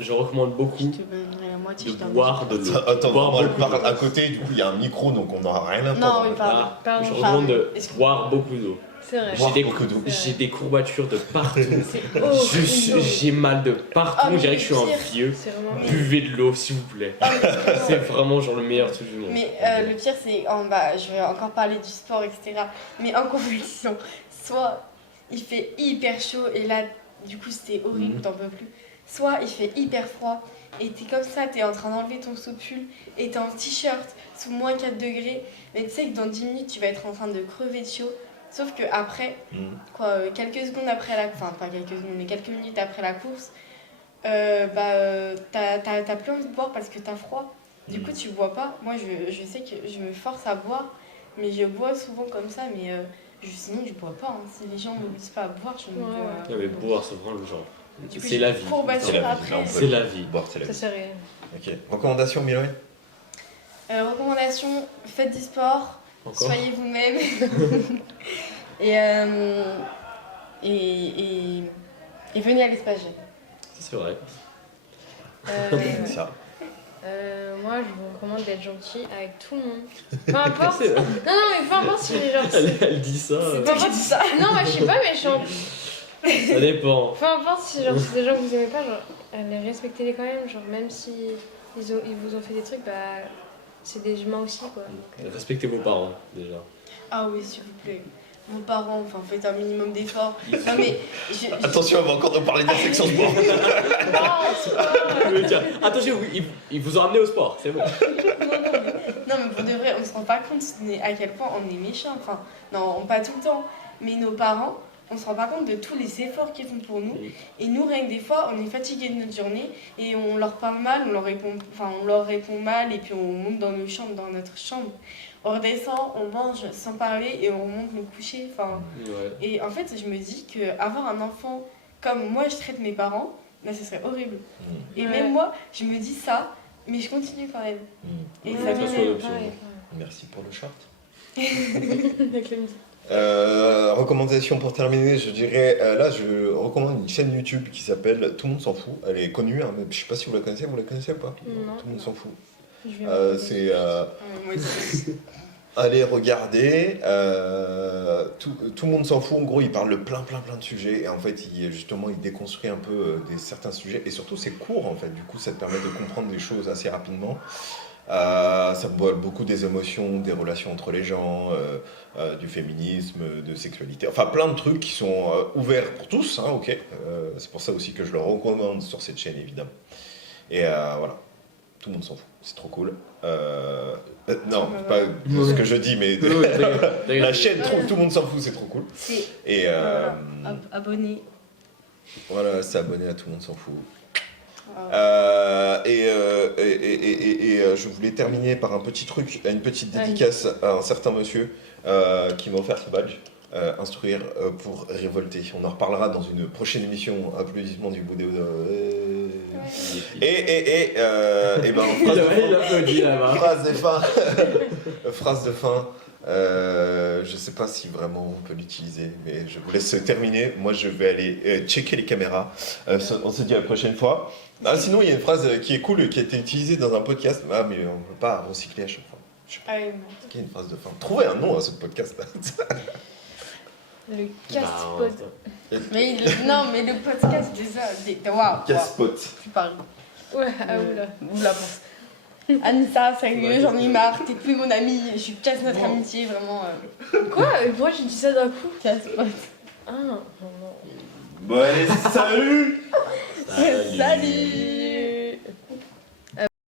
Je recommande beaucoup Je te donnerai la moitié, de je t'en boire de l'eau. Attends, Boire on le beaucoup parle d'eau. à côté, du coup il y a un micro donc on n'aura rien à Non, entendre. oui, pardon. Ah, Pardon. je recommande de Excuse-moi. boire beaucoup d'eau. C'est vrai. Boire J'ai beaucoup d'eau. des courbatures de partout. C'est horrible. J'ai mal de partout. Ah, On mais dirait que je suis un pire. vieux. C'est vraiment. Buvez de l'eau, s'il vous plaît. Ah, mais C'est vraiment genre le meilleur truc du monde. Mais le pire, c'est. Je vais encore parler du sport, etc. Mais en compétition, soit il fait hyper chaud et là, du coup, c'était horrible, t'en peux plus. Soit il fait hyper froid et t'es comme ça, t'es en train d'enlever ton sous-pull et t'es en t-shirt sous moins 4 degrés. Mais tu sais que dans 10 minutes, tu vas être en train de crever de chaud. Sauf que après, quelques secondes après enfin pas quelques secondes, mais quelques minutes après la course, t'as plus envie de boire parce que t'as froid. Du coup, tu bois pas. Moi, je sais que je me force à boire, mais je bois souvent comme ça, mais sinon, je bois pas. Hein. Si les gens ne me disent pas à boire, je ne bois Non, mais boire, c'est vraiment le genre. Du coup, C'est la vie. courbation C'est la vie, après. non, C'est la vie. Boire, c'est la Ça vie. c'est réel. Ok. Recommandation, Miloï? Recommandation, faites du sport, Encore soyez vous-même. et venez à l'espace G. C'est vrai. Ça. Moi, je vous recommande d'être gentil avec tout le monde. Peu importe. C'est vrai. Non, mais peu importe si les gens. Elle dit ça. Peu importe. Non, moi, je suis pas méchante. Ça dépend. Peu importe si genre, c'est des gens que vous aimez pas, genre, respectez-les quand même. Genre, même si ils vous ont fait des trucs, bah, c'est des humains aussi, quoi. Donc, Respectez vos parents, déjà. Ah oui, s'il vous plaît. Vos parents, enfin, faites un minimum d'efforts. Non mais, Attention, on va encore nous parler de la section sport. Non, c'est pas. Tiens, attention, ils vous ont ramené au sport, c'est bon. Non mais pour de vrai, on se rend pas compte à quel point on est méchant. Enfin, non, pas tout le temps. Mais nos parents, on se rend pas compte de tous les efforts qu'ils font pour nous. Et nous, rien que des fois, on est fatigué de notre journée et on leur parle mal, on leur répond mal et puis on monte dans notre chambre. On redescend, on mange sans parler et on remonte nous coucher. Enfin, Ouais. et en fait, je me dis qu'avoir un enfant comme moi, je traite mes parents, là, ce serait horrible. Et Ouais. même moi, je me dis ça, mais je continue quand même. Et Ouais, ça ça m'énerve. soit l'option. Merci pour le short. Avec la musique. Recommandation pour terminer, je dirais, là je recommande une chaîne YouTube qui s'appelle Tout le monde s'en fout. Elle est connue, hein, mais je sais pas si vous la connaissez ou pas? Non. Tout le monde s'en fout. Je vais C'est Moi aussi. allez regarder, tout le monde s'en fout. En gros, il parle de plein de sujets et en fait, il déconstruit un peu certains sujets et surtout c'est court en fait. Du coup, ça te permet de comprendre les choses assez rapidement. Ça voit beaucoup des émotions, des relations entre les gens, du féminisme, de sexualité, enfin plein de trucs qui sont ouverts pour tous, hein, ok. C'est pour ça aussi que je le recommande sur cette chaîne évidemment. Et voilà, tout le monde s'en fout, c'est trop cool. Non, pas ce que je dis, mais la chaîne Tout le monde s'en fout, c'est trop cool. C'est Et abonné. voilà, c'est abonné à Tout le monde s'en fout. Je voulais terminer par un petit truc, une petite dédicace à un certain monsieur qui m'a offert ce badge, instruire pour révolter. On en reparlera dans une prochaine émission. Applaudissements du bout des... Il applaudit là-bas. Phrase de fin. Je sais pas si vraiment on peut l'utiliser, mais je vous laisse terminer. Moi, je vais aller checker les caméras. On se dit à la prochaine fois. Ah, sinon, il y a une phrase qui est cool, qui a été utilisée dans un podcast. Ah, mais on ne peut pas recycler à chaque fois. Je sais pas. Est-ce qu'il y a une phrase de fin? Trouvez un nom à ce podcast. Le casse-pod. Non, mais le podcast déjà. Waouh. Casse-pot. Tu parles. Ouais, ah oula. Oula, bon. Anissa, sérieux, j'en ai marre. T'es plus mon amie. Je casse notre amitié, vraiment. Quoi? Pourquoi j'ai dit ça d'un coup? Casse-pote. Ah, non, non. Bon, allez, salut! Salut.